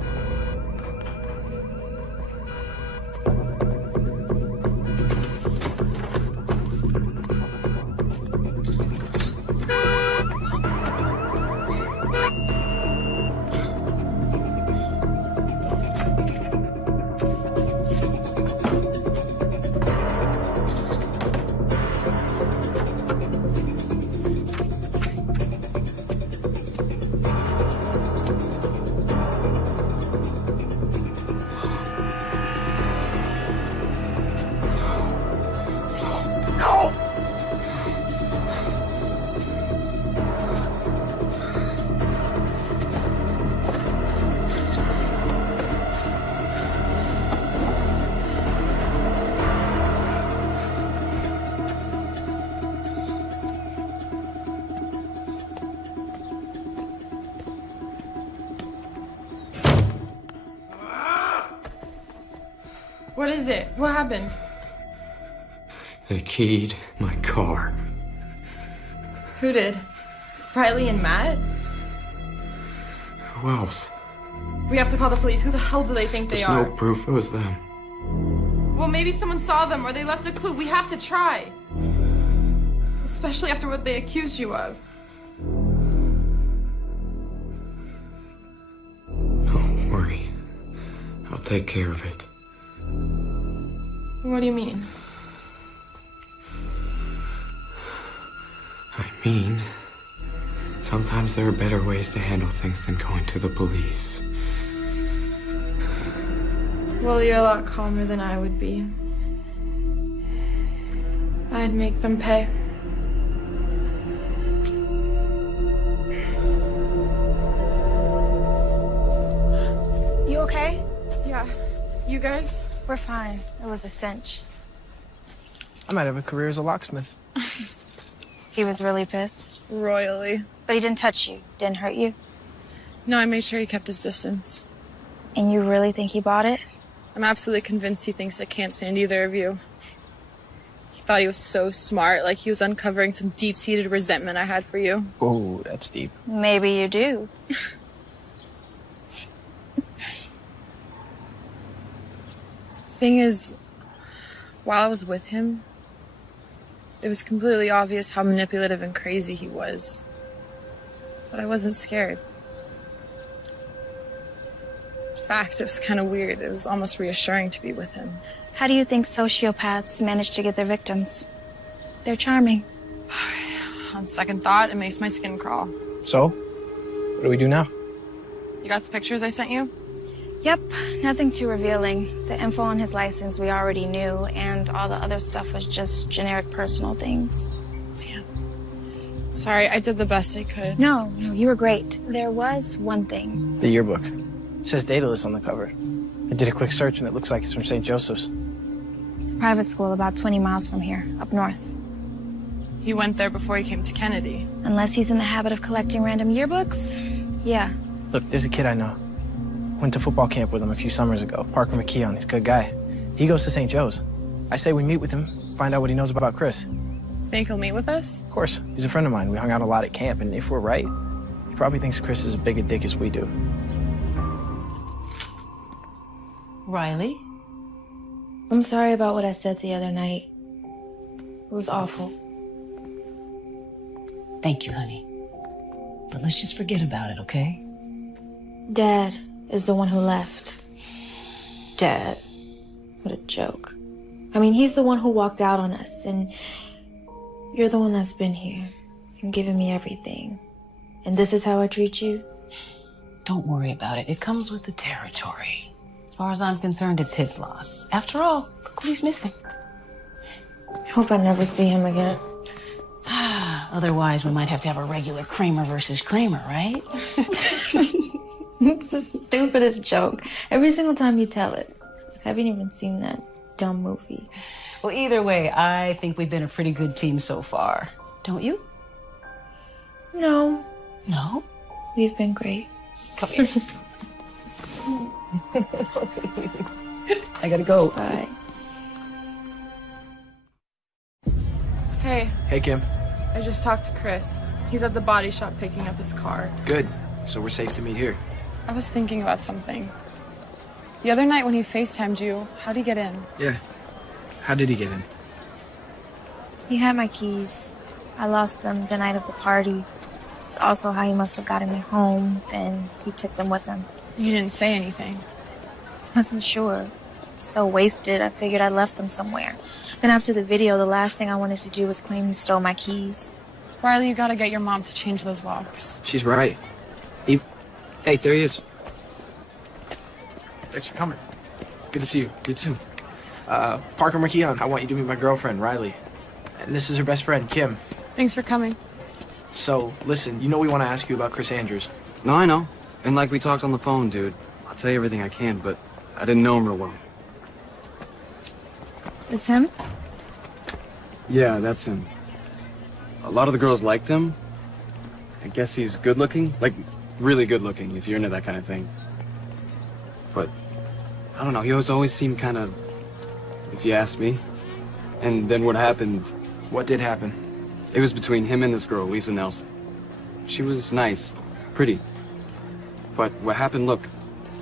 What is it? What happened? They keyed my car. Who did? Riley and Matt? Who else? We have to call the police. Who the hell do they think they There's are? no proof it was them. Well, maybe someone saw them or they left a clue. We have to try. Especially after what they accused you of. Don't worry. I'll take care of it. What do you mean? I mean, sometimes there are better ways to handle things than going to the police. Well, you're a lot calmer than I would be. I'd make them pay. You okay? Yeah. You guys? We're fine. It was a cinch. I might have a career as a locksmith. He was really pissed. Royally. But he didn't touch you. Didn't hurt you. No, I made sure he kept his distance. And you really think he bought it? I'm absolutely convinced he thinks I can't stand either of you. He thought he was so smart, like he was uncovering some deep-seated resentment I had for you. Oh, that's deep. Maybe you do. Thing is, while I was with him, it was completely obvious how manipulative and crazy he was. But I wasn't scared. In fact, it was kind of weird. It was almost reassuring to be with him. How do you think sociopaths manage to get their victims? They're charming. On second thought, it makes my skin crawl. So, what do we do now? You got the pictures I sent you? Yep, nothing too revealing. The info on his license we already knew, and all the other stuff was just generic personal things. Damn. Sorry, I did the best I could. No, you were great. There was one thing. The yearbook. It says Daedalus on the cover. I did a quick search and it looks like it's from St. Joseph's. It's a private school about 20 miles from here, up north. He went there before he came to Kennedy. Unless he's in the habit of collecting random yearbooks, yeah. Look, there's a kid I know. Went to football camp with him a few summers ago. Parker McKeon, he's a good guy. He goes to St. Joe's. I say we meet with him, find out what he knows about Chris. Think he'll meet with us? Of course. He's a friend of mine. We hung out a lot at camp, and if we're right, he probably thinks Chris is as big a dick as we do. Riley? I'm sorry about what I said the other night. It was awful. Thank you, honey. But let's just forget about it, okay? Dad is the one who left. Dad. What a joke. I mean, he's the one who walked out on us, and you're the one that's been here and given me everything. And this is how I treat you? Don't worry about it. It comes with the territory. As far as I'm concerned, it's his loss. After all, look what he's missing. I hope I never see him again. Otherwise, we might have to have a regular Kramer versus Kramer, right? It's the stupidest joke. Every single time you tell it. I haven't even seen that dumb movie. Well, either way, I think we've been a pretty good team so far. Don't you? No. No? We've been great. Come here. I gotta go. Bye. Hey, Hey, Kim. I just talked to Chris. He's at the body shop picking up his car. Good. So we're safe to meet here. I was thinking about something. The other night when he FaceTimed you, how'd he get in? Yeah. How did he get in? He had my keys. I lost them the night of the party. It's also how he must have gotten me home. Then he took them with him. You didn't say anything. I wasn't sure. So wasted, I figured I left them somewhere. Then after the video, the last thing I wanted to do was claim he stole my keys. Riley, you gotta get your mom to change those locks. She's right. Eve. Hey, there he is. Thanks for coming. Good to see you. You too. Parker McKeon, I want you to meet my girlfriend, Riley. And this is her best friend, Kim. Thanks for coming. So, listen, you know we want to ask you about Chris Andrews. No, I know. And like we talked on the phone, dude. I'll tell you everything I can, but I didn't know him real well. It's him? Yeah, that's him. A lot of the girls liked him. I guess he's good looking. Like, really good looking, if you're into that kind of thing. But, I don't know, he always seemed kind of, if you ask me. And then what happened... What did happen? It was between him and this girl, Lisa Nelson. She was nice, pretty. But what happened, look,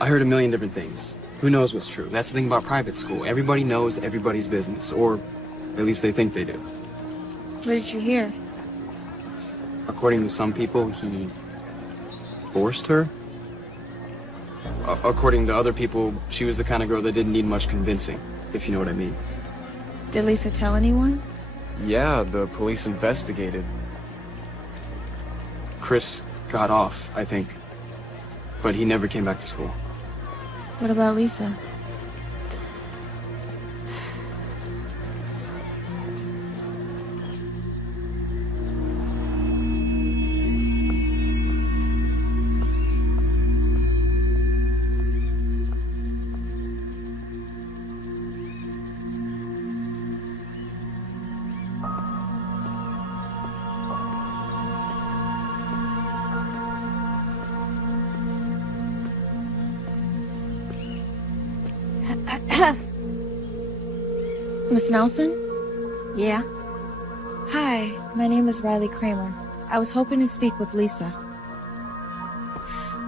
I heard a million different things. Who knows what's true? That's the thing about private school. Everybody knows everybody's business, or at least they think they do. What did you hear? According to some people, he forced her. According to other people, she was the kind of girl that didn't need much convincing, if you know what I mean. Did Lisa tell anyone? Yeah, the police investigated. Chris got off, I think. But he never came back to school. What about Lisa? Miss Nelson? Yeah? Hi, my name is Riley Kramer. I was hoping to speak with Lisa.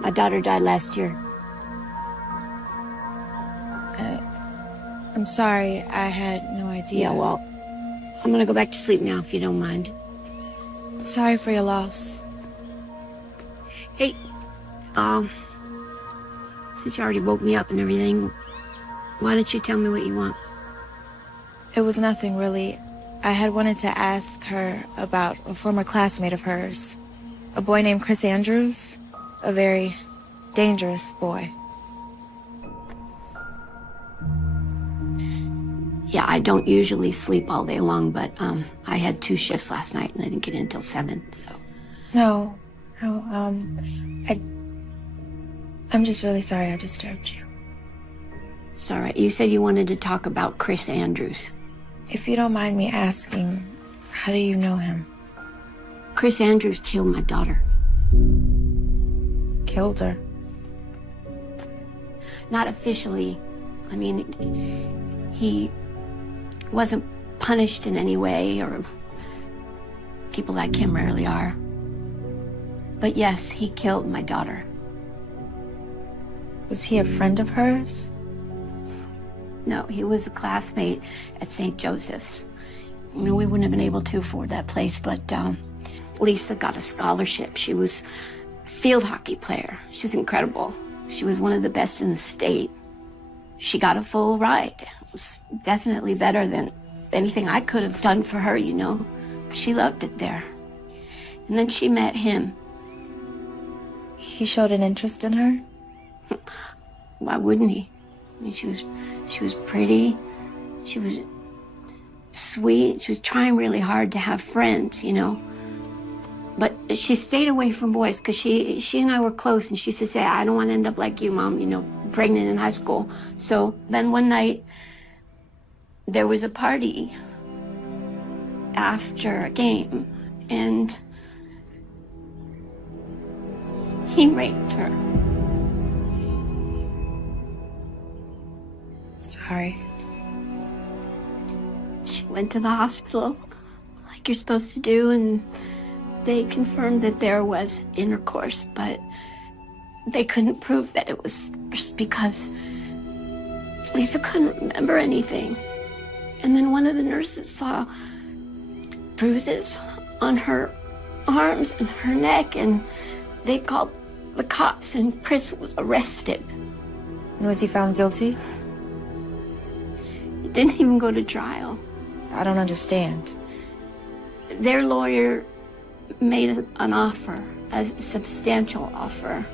My daughter died last year. I'm sorry, I had no idea. Yeah, well, I'm gonna go back to sleep now if you don't mind. Sorry for your loss. Hey, since you already woke me up and everything, why don't you tell me what you want? It was nothing, really. I had wanted to ask her about a former classmate of hers. A boy named Chris Andrews. A very dangerous boy. Yeah, I don't usually sleep all day long, but I had 2 shifts last night and I didn't get in until 7, so. No, I'm just really sorry I disturbed you. It's all right. You said you wanted to talk about Chris Andrews. If you don't mind me asking, how do you know him? Chris Andrews killed my daughter. Killed her? Not officially. I mean, he wasn't punished in any way, or people like him rarely are. But yes, he killed my daughter. Was he a friend of hers? No, he was a classmate at St. Joseph's. You know, we wouldn't have been able to afford that place, but Lisa got a scholarship. She was a field hockey player. She was incredible. She was one of the best in the state. She got a full ride. It was definitely better than anything I could have done for her, you know. She loved it there. And then she met him. He showed an interest in her? Why wouldn't he? I mean, she was pretty. She was sweet. She was trying really hard to have friends, you know. But she stayed away from boys because she and I were close, and she used to say, I don't want to end up like you, Mom, you know, pregnant in high school. So then one night, there was a party after a game, and he raped her. Sorry. She went to the hospital like you're supposed to do, and they confirmed that there was intercourse, but they couldn't prove that it was forced because Lisa couldn't remember anything. And then one of the nurses saw bruises on her arms and her neck, and they called the cops, and Chris was arrested. Was he found guilty? He didn't even go to trial. I don't understand. Their lawyer made an offer, a substantial offer.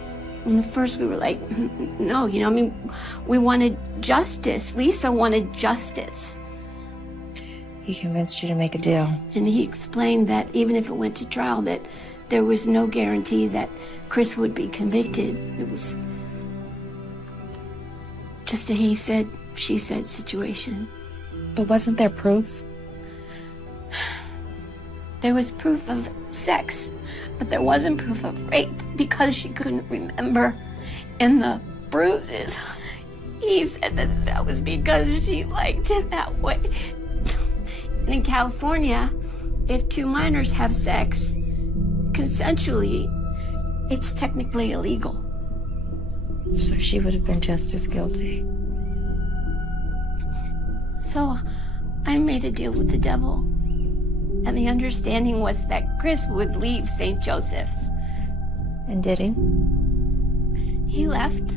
And at first we were like, no, you know, I mean, we wanted justice. Lisa wanted justice. He convinced you to make a deal. And he explained that even if it went to trial, that there was no guarantee that Chris would be convicted. It was just a he said, she said situation. But wasn't there proof? There was proof of sex, but there wasn't proof of rape because she couldn't remember. And the bruises, he said that that was because she liked it that way. And in California, if two minors have sex consensually, it's technically illegal. So she would have been just as guilty. So I made a deal with the devil. And the understanding was that Chris would leave St. Joseph's. And did he? He left,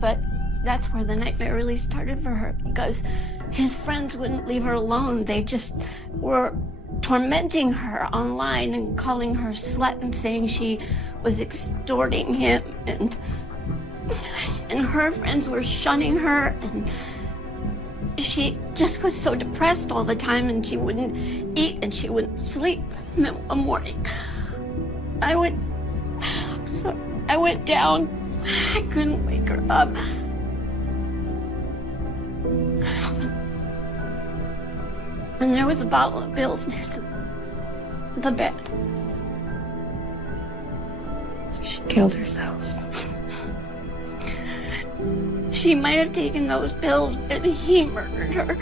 but that's where the nightmare really started for her, because his friends wouldn't leave her alone. They just were tormenting her online and calling her slut and saying she was extorting him, and her friends were shunning her, and she just was so depressed all the time, and she wouldn't eat and she wouldn't sleep. And then one morning, I went down. I couldn't wake her up. And there was a bottle of pills next to the bed. She killed herself. She might have taken those pills, but he murdered her.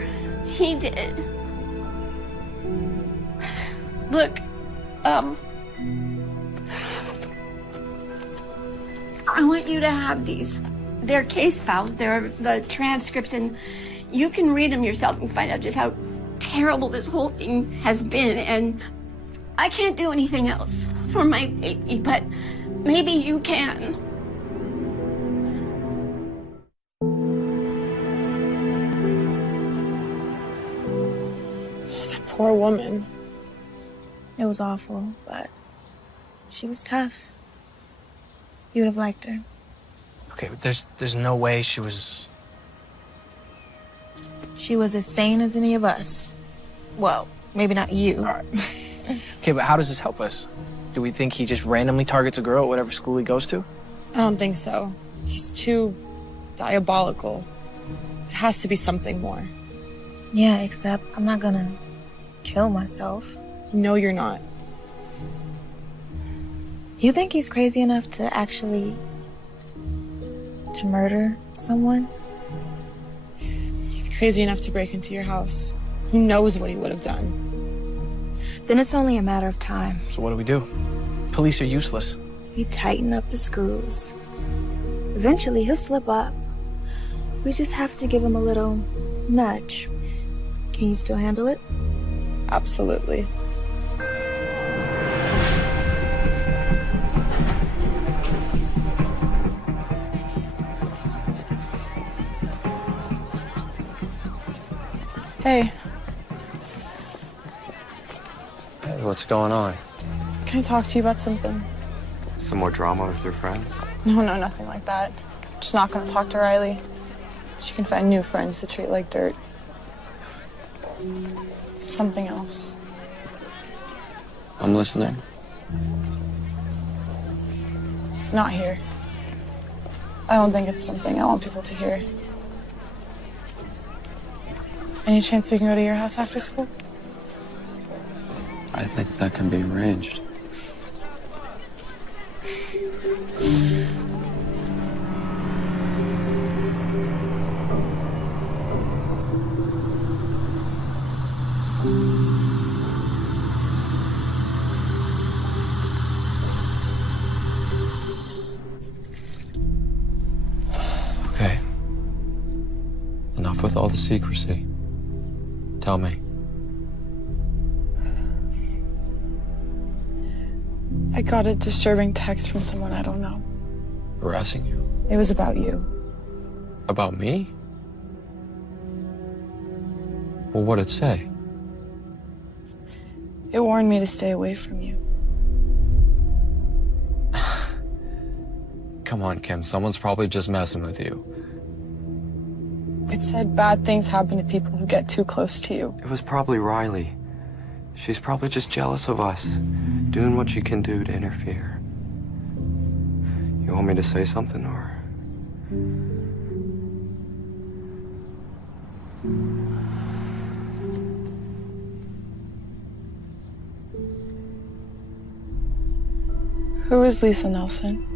He did. Look, I want you to have these. They're case files. They're the transcripts, and you can read them yourself and find out just how terrible this whole thing has been. And I can't do anything else for my baby, but maybe you can. That poor woman. It was awful, but she was tough. You would have liked her. Okay, but there's no way she was... She was as sane as any of us. Well, maybe not you. All right. Okay, but how does this help us? Do we think he just randomly targets a girl at whatever school he goes to? I don't think so. He's too diabolical. It has to be something more. Yeah, except I'm not gonna kill myself. No, you're not. You think he's crazy enough to actually... to murder someone? He's crazy enough to break into your house. Who knows what he would have done? Then it's only a matter of time. So what do? Police are useless. We tighten up the screws. Eventually, he'll slip up. We just have to give him a little nudge. Can you still handle it? Absolutely. Hey. Hey, what's going on? Can I talk to you about something? Some more drama with your friends? No, nothing like that. Just not gonna talk to Riley. She can find new friends to treat like dirt. It's something else. I'm listening. Not here. I don't think it's something I want people to hear. Any chance we can go to your house after school? I think that can be arranged. Okay. Enough with all the secrecy. Tell me. I got a disturbing text from someone I don't know. Harassing you? It was about you. About me? Well, what'd it say? It warned me to stay away from you. Come on, Kim. Someone's probably just messing with you. It said bad things happen to people who get too close to you. It was probably Riley. She's probably just jealous of us, doing what she can do to interfere. You want me to say something, or? Who is Lisa Nelson?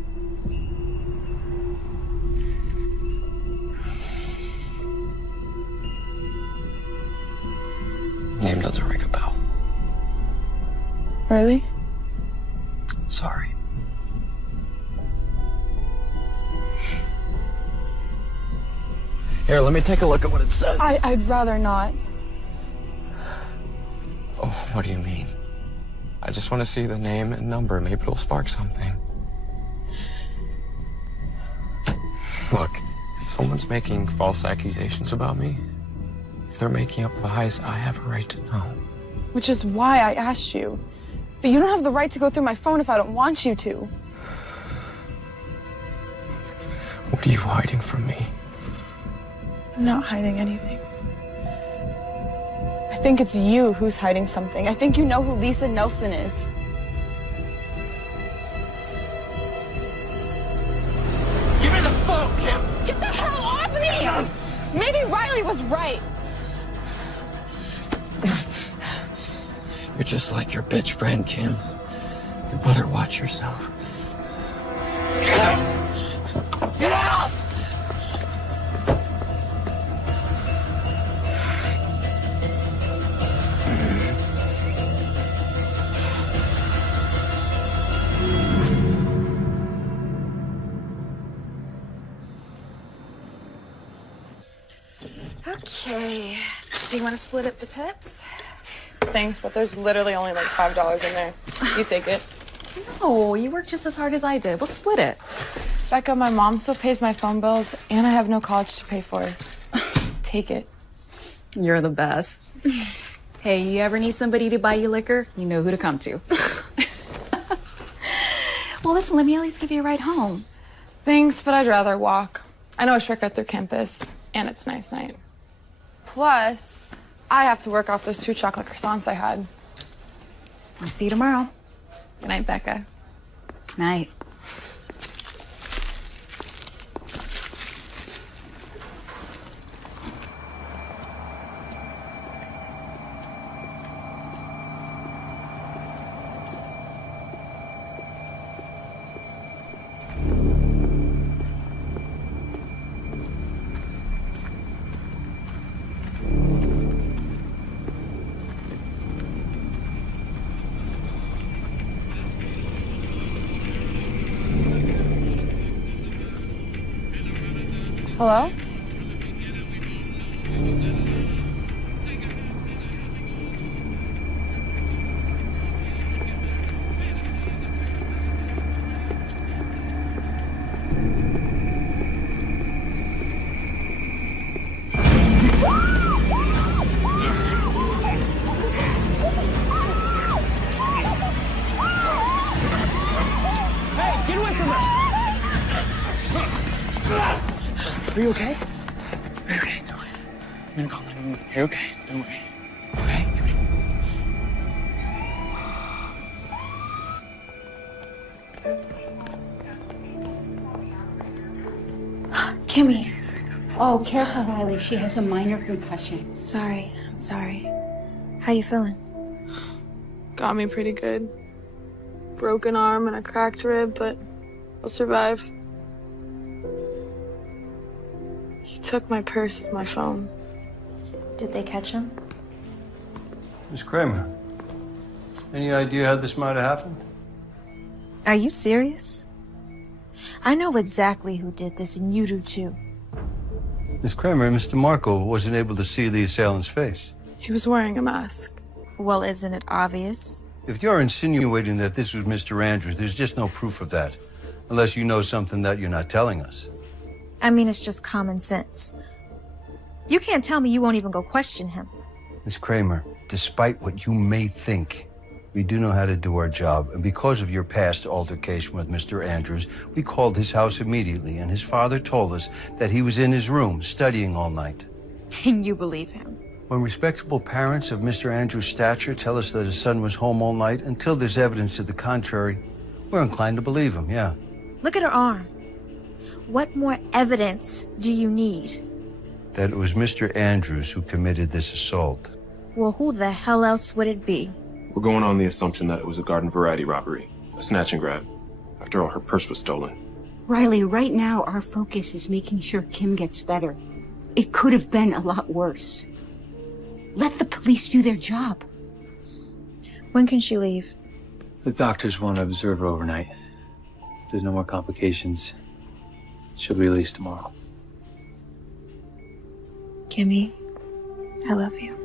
Name doesn't ring a bell. Really? Sorry. Here, let me take a look at what it says. I'd rather not. Oh, what do you mean? I just want to see the name and number. Maybe it'll spark something. Look, if someone's making false accusations about me, if they're making up lies, I have a right to know. Which is why I asked you. But you don't have the right to go through my phone if I don't want you to. What are you hiding from me? I'm not hiding anything. I think it's you who's hiding something. I think you know who Lisa Nelson is. Give me the phone, Kim! Get the hell off me! Maybe Riley was right. You're just like your bitch friend, Kim. You better watch yourself. Get out! Okay. Do you want to split up the tips? Thanks, but there's literally only like $5 in there. You take it. No, you work just as hard as I did. We'll split it. Becca, my mom still pays my phone bills, and I have no college to pay for. Take it. You're the best. Hey, you ever need somebody to buy you liquor? You know who to come to. Well, listen, let me at least give you a ride home. Thanks, but I'd rather walk. I know a shortcut through campus, and it's nice night. Plus, I have to work off those 2 chocolate croissants I had. I'll see you tomorrow. Good night, Becca. Night. Hello? Hey, get away from her! Are you okay? Are you okay? Don't worry. I'm gonna call 911. You're okay. Don't worry. Okay? Come here. Kimmy. Oh, careful, Riley. She has a minor concussion. Sorry. I'm sorry. How you feeling? Got me pretty good. Broken arm and a cracked rib, but I'll survive. He took my purse with my phone. Did they catch him? Miss Kramer, any idea how this might have happened? Are you serious? I know exactly who did this, and you do too. Miss Kramer, Mr. Marco wasn't able to see the assailant's face. He was wearing a mask. Well, isn't it obvious? If you're insinuating that this was Mr. Andrews, there's just no proof of that. Unless you know something that you're not telling us. I mean, it's just common sense. You can't tell me you won't even go question him. Miss Kramer, despite what you may think, we do know how to do our job. And because of your past altercation with Mr. Andrews, we called his house immediately, and his father told us that he was in his room studying all night. And you believe him? When respectable parents of Mr. Andrews' stature tell us that his son was home all night, until there's evidence to the contrary, we're inclined to believe him, yeah. Look at her arm. What more evidence do you need? That it was Mr. Andrews who committed this assault. Well, who the hell else would it be? We're going on the assumption that it was a garden variety robbery, a snatch and grab. After all, her purse was stolen. Riley, right now our focus is making sure Kim gets better. It could have been a lot worse. Let the police do their job. When can she leave? The doctors want to observe her overnight. If there's no more complications, she'll be released tomorrow. Kimmy, I love you.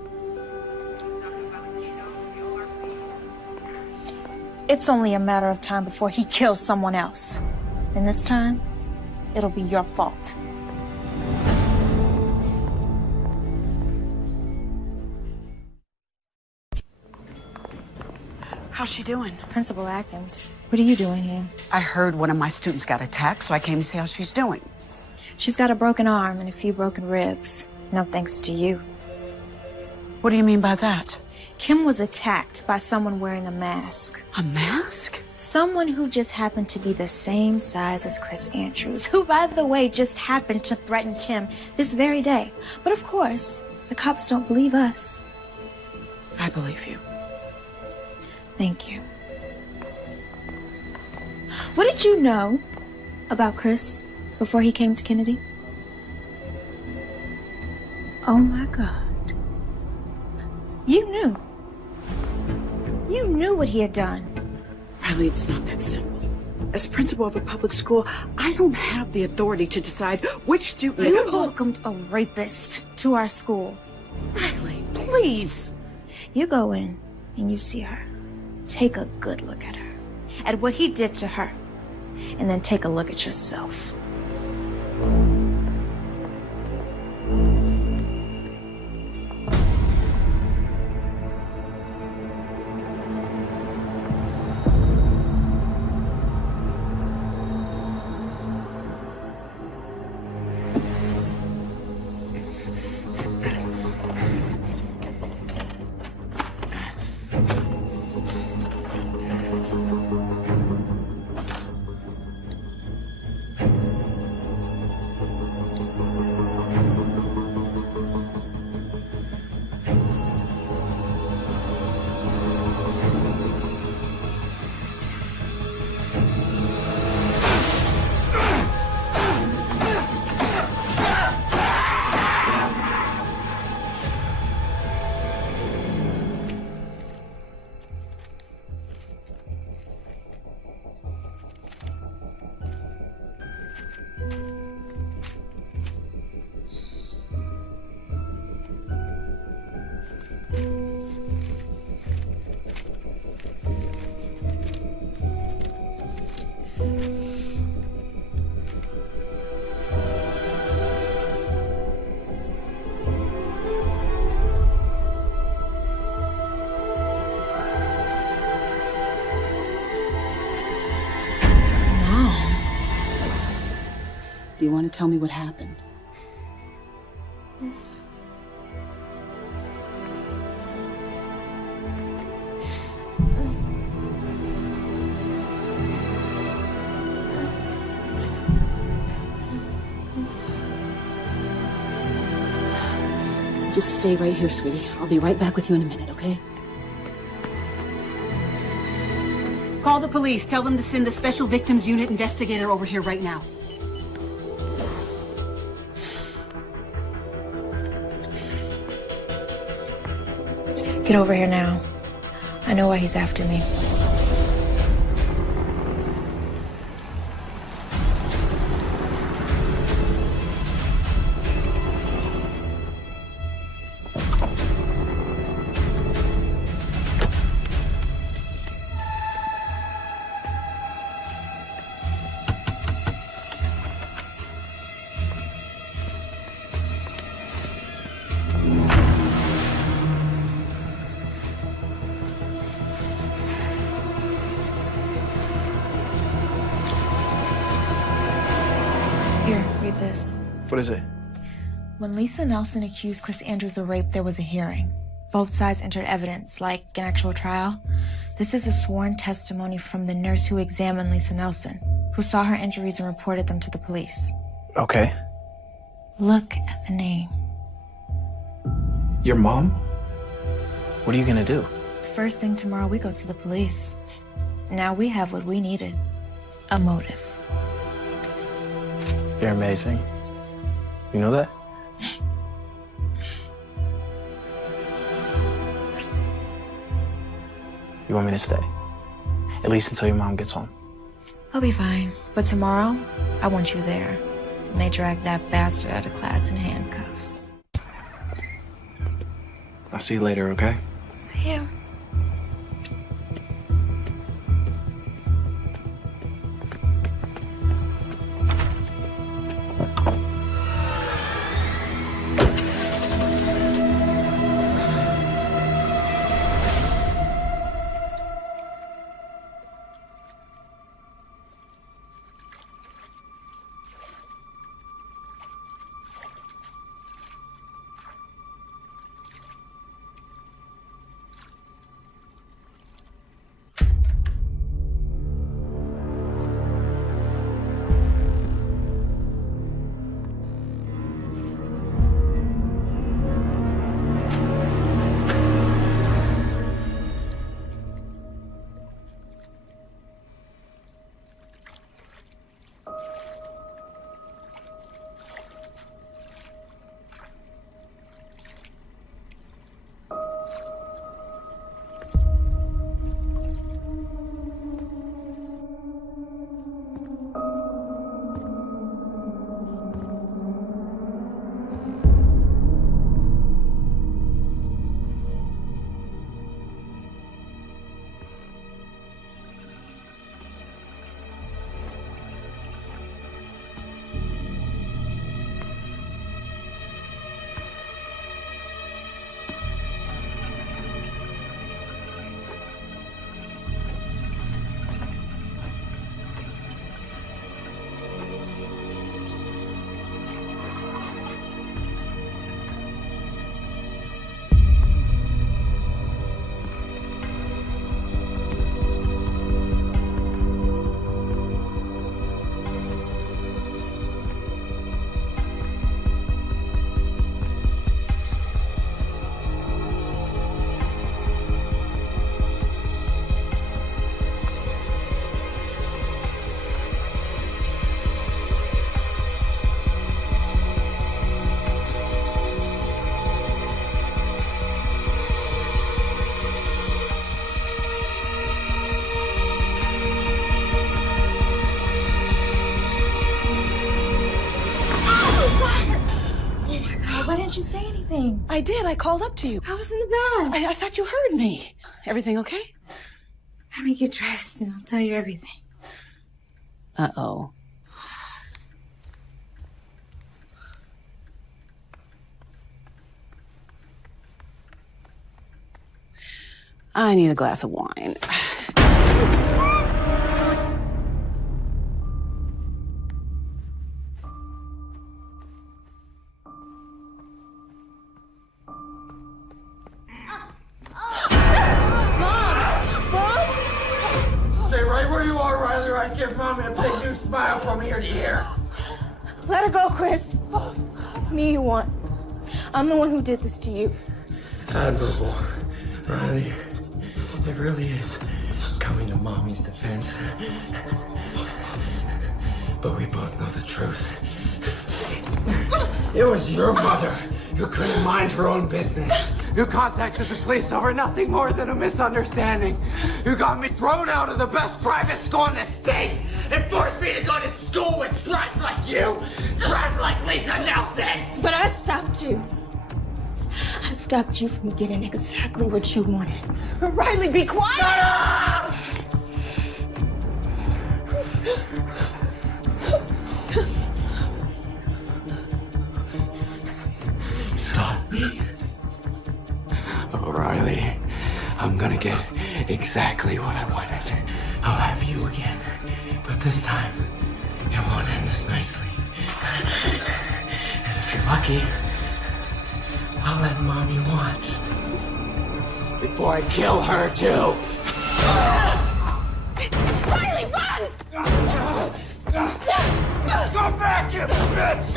It's only a matter of time before he kills someone else. And this time, it'll be your fault. How's she doing? Principal Atkins, what are you doing here? I heard one of my students got attacked, so I came to see how she's doing. She's got a broken arm and a few broken ribs. No thanks to you. What do you mean by that? Kim was attacked by someone wearing a mask. A mask? Someone who just happened to be the same size as Chris Andrews, who, by the way, just happened to threaten Kim this very day. But of course, the cops don't believe us. I believe you. Thank you. What did you know about Chris before he came to Kennedy? Oh my God. You knew. You knew what he had done. Riley, it's not that simple. As principal of a public school, I don't have the authority to decide which student... You welcomed a rapist to our school. Riley, please. You go in and you see her. Take a good look at her, at what he did to her, and then take a look at yourself. Do you want to tell me what happened? Just stay right here, sweetie. I'll be right back with you in a minute, okay? Call the police. Tell them to send the Special Victims Unit investigator over here right now. Get over here now. I know why he's after me. Here, read this. What is it? When Lisa Nelson accused Chris Andrews of rape, there was a hearing. Both sides entered evidence, like an actual trial. This is a sworn testimony from the nurse who examined Lisa Nelson, who saw her injuries and reported them to the police. Okay. Look at the name. Your mom? What are you gonna do? First thing tomorrow, we go to the police. Now we have what we needed. A motive. You're amazing. You know that? You want me to stay? At least until your mom gets home. I'll be fine. But tomorrow, I want you there. And they drag that bastard out of class in handcuffs. I'll see you later, okay? See you. Why didn't you say anything? I did. I called up to you. I was in the bed. I thought you heard me. Everything okay? Let me get dressed and I'll tell you everything. Uh-oh. I need a glass of wine. Stay right where you are, Riley, or I give Mommy a big new smile from ear to ear. Let her go, Chris. It's me you want. I'm the one who did this to you. Admirable, Riley. It really is coming to Mommy's defense. But we both know the truth. It was your mother who couldn't mind her own business, who contacted the police over nothing more than a misunderstanding, who got me thrown out of the best private school in the state, and forced me to go to school with trash like you, trash like Lisa Nelson. But I stopped you. I stopped you from getting exactly what you wanted. Riley, be quiet! Shut up! Stop me. Oh, Riley, I'm gonna get exactly what I wanted. I'll have you again, but this time, it won't end this nicely. And if you're lucky, I'll let Mommy watch. Before I kill her, too. Riley, run! Go back, you bitch!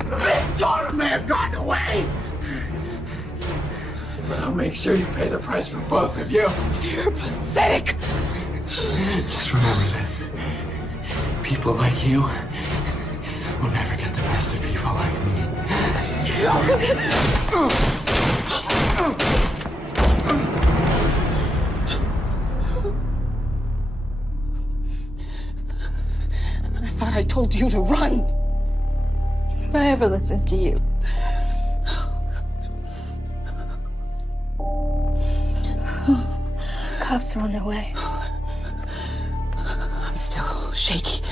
The bitch daughter may have gotten away! But I'll make sure you pay the price for both of you. You're pathetic. Just remember this. People like you will never get the best of people like me. I thought I told you to run. If I ever listened to you. Cops are on their way. I'm still shaky.